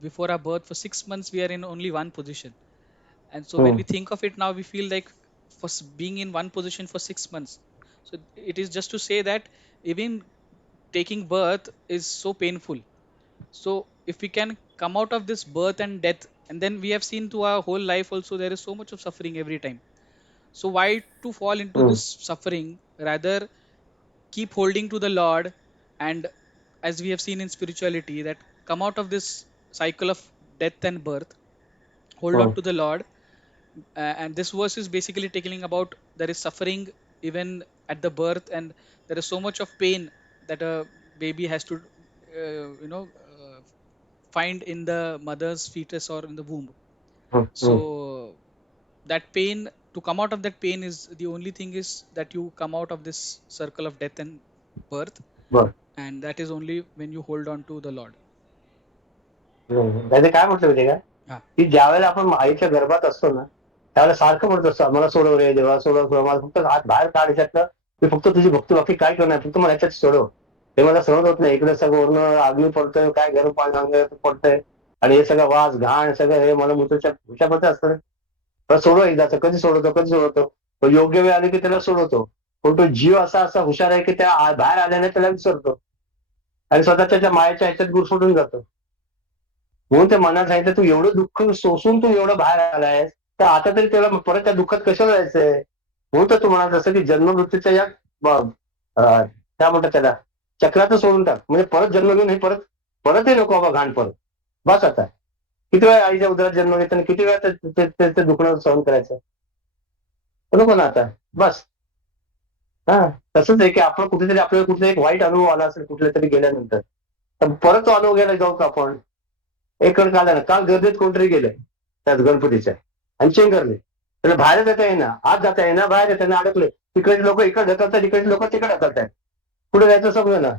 before our birth, for 6 months we are in only one position, and so when we think of it now, we feel like being in one position for 6 months. So it is just to say that even taking birth is so painful. So if we can come out of this birth and death, and then we have seen through our whole life also there is so much of suffering every time. So why to fall into this suffering? Rather keep holding to the Lord, and as we have seen in spirituality, that come out of this cycle of death and birth, hold on to the Lord. And this verse is basically taking about there is suffering even at the birth, and there is so much of pain that a baby has to find in the mother's fetus or in the womb. So that pain, to come out of that pain, is the only thing is that you come out of this circle of death and birth, and that is only when you hold on to the Lord. त्याचे काय म्हटलं माहिती का, हा. की ज्या वेळेला आपण आईच्या गर्भात असतो ना, त्यावेळेला सारखं म्हणत असतो मला सोडव रे देवा, सोडव, मला फक्त हात बाहेर काढ याच्यातलं, मी फक्त तुझी भक्ती बाकी काय करणार, फक्त मला याच्यात सोडव. ते मला सहन होत नाही. इकडे सगळं वर्ण आग्नी पडतंय, काय गरम पाणी अंगावर पडतंय, आणि हे सगळं वास घाण सगळं हे मला हुशापत असतं. पण सोडव एकदाच, कधी सोडवतो. पण योग्य वेळ आली की त्याला सोडवतो. पण तो जीव असा हुशार आहे की त्या बाहेर आल्याने त्याला विसरतो आणि स्वतःच्या मायाच्या ह्याच्यात गुर सोडून जातो. म्हणून त्या मनात सांगितलं तू एवढं दुःख सोसून तू एवढं बाहेर आलायस, तर आता तरी त्याला परत त्या दुःखात कशाला जायचंय. म्हणून तर तुम्हाला जसं की जन्ममृत्यूच्या या काय म्हणतात त्याला चक्राचं सोडून टाक, म्हणजे परत जन्म घेऊन हे परतही नको बाबा घाण परत. बस आता किती वेळा आईच्या उदरात जन्म घेताना किती वेळा ते दुखणं सहन करायचं. नको ना आता बस. हा तसंच आहे की आपण कुठेतरी आपल्याला कुठला एक वाईट अनुभव आला असेल कुठल्या तरी गेल्यानंतर, तर परत तो अनुभव घ्यायला जाऊ का आपण. एक वेळ काल काल गर्दीत कोणतरी गेलं त्याच गणपतीच्या आणि चेंगरले, त्याला बाहेर जाता येईना, आत जाता येईना, बाहेर येता येईना, अडकले. तिकडे लोक इकडे ढकलतात, इकडे लोक तिकडे ढकलतात, पुढे जायचं समजा ना.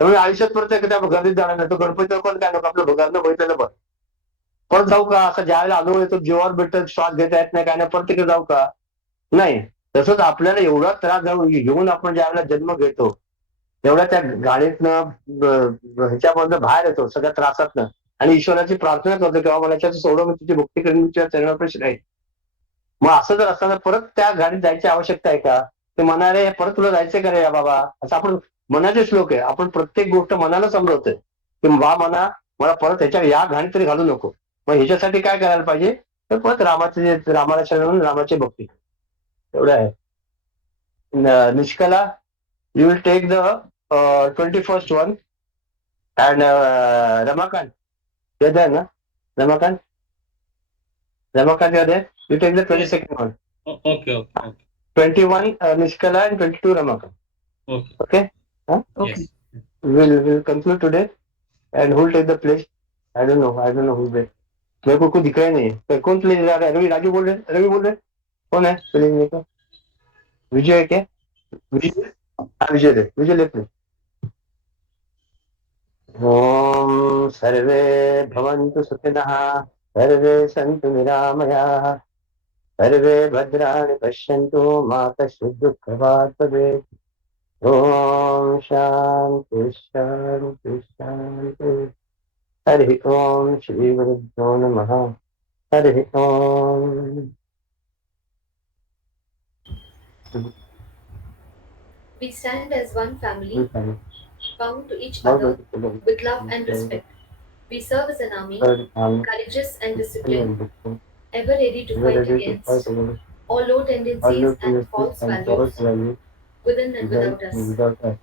त्यामुळे आयुष्यात परत त्या गर्दीत जाणार नाही. तो गणपतीवर पण काय नको आपलं घरानं बघितलेलं बरं. परत जाऊ का असं ज्यावेळेला अनुभव येतो जीवावर भेटत श्वास घेता येत नाही काय नाही परत तिकडे जाऊ का. नाही. तसंच आपल्याला एवढा त्रास घेऊन आपण ज्यावेळेला जन्म घेतो तेवढ्या त्या गाडीतनं ह्याच्यामधनं बाहेर येतो सगळ्या त्रासातनं आणि ईश्वराची प्रार्थना करतो किंवा मला याच्यात सोडव मी तुझी भक्ती करून तुझ्या चरणापाशी राहील. मग असं जर असताना परत त्या गाडीत जायची आवश्यकता आहे का. ते म्हणाले परत तुला जायचंय का रे या बाबा, असं आपण मनाचे श्लोक आहे. आपण प्रत्येक गोष्ट मनाला समजवतोय की बा मना मला परत ह्याच्या या घाणीत तरी घालू नको. मग ह्याच्यासाठी काय करायला पाहिजे तर परत रामाला शरण रामाची भक्ती एवढं आहे. निष्कला you will take the 21st one and Ramakant, you're there, na? Ramakant, you're there. You take the 22nd one. Okay. 21 Nishkala and 22 Ramakant. Okay. Huh? Okay. Yes. We'll conclude today and who will take the place? I don't know who will. मेरे को कुछ दिख रहा ही नहीं है. कौन place जा रहा है? रवि राजू बोल रहे कौन है प्लेस मेकर? विजय है क्या? विजय ले प्लेस. ॐ सर्वे भवन्तु सुखिनः, सर्वे सन्तु निरामयाः, सर्वे भद्राणि पश्यन्तु मा कश्चित् दुःखभाग् भवेत्. ॐ शान्ति शान्ति शान्ति. हरिः ॐ श्रीगुरुभ्यो नमः. हरिः ॐ. We stand as one family, bound to each other with love and respect. We serve as an army, courageous and disciplined, ever ready to fight against all low tendencies and false values within and without us.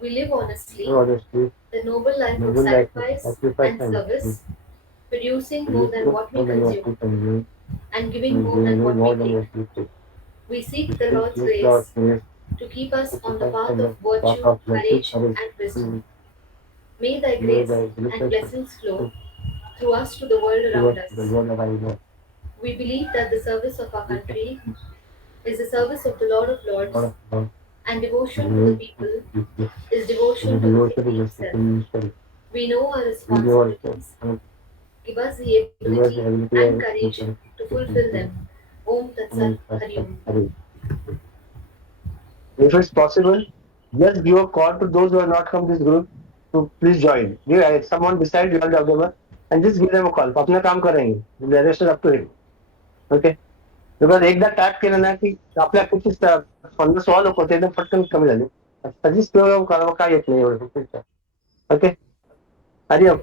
We live honestly, the noble life of sacrifice and service, producing more than what we consume and giving more than what we take. We seek the Lord's grace to keep us on the path of virtue, courage, and wisdom. May thy grace and blessings flow through us to the world around us. We believe that the service of our country is the service of the Lord of Lords, and devotion to the people is devotion to the King himself. We know our responsibilities. Give us the ability and courage to fulfill them. Om Tat Sat Hari Om. If it's possible, just give a call to those who have not come this group to please join. Someone beside you and just give them a call. अपना काम करेंगे. The rest is up to him. Okay. Because एकदा tap केलं ना की आपल्या किती 15-16 लोक होते एकदम पटकन कमी झाले. सजेस्ट करावं काय येत नाही एवढं. ओके. हरिओम.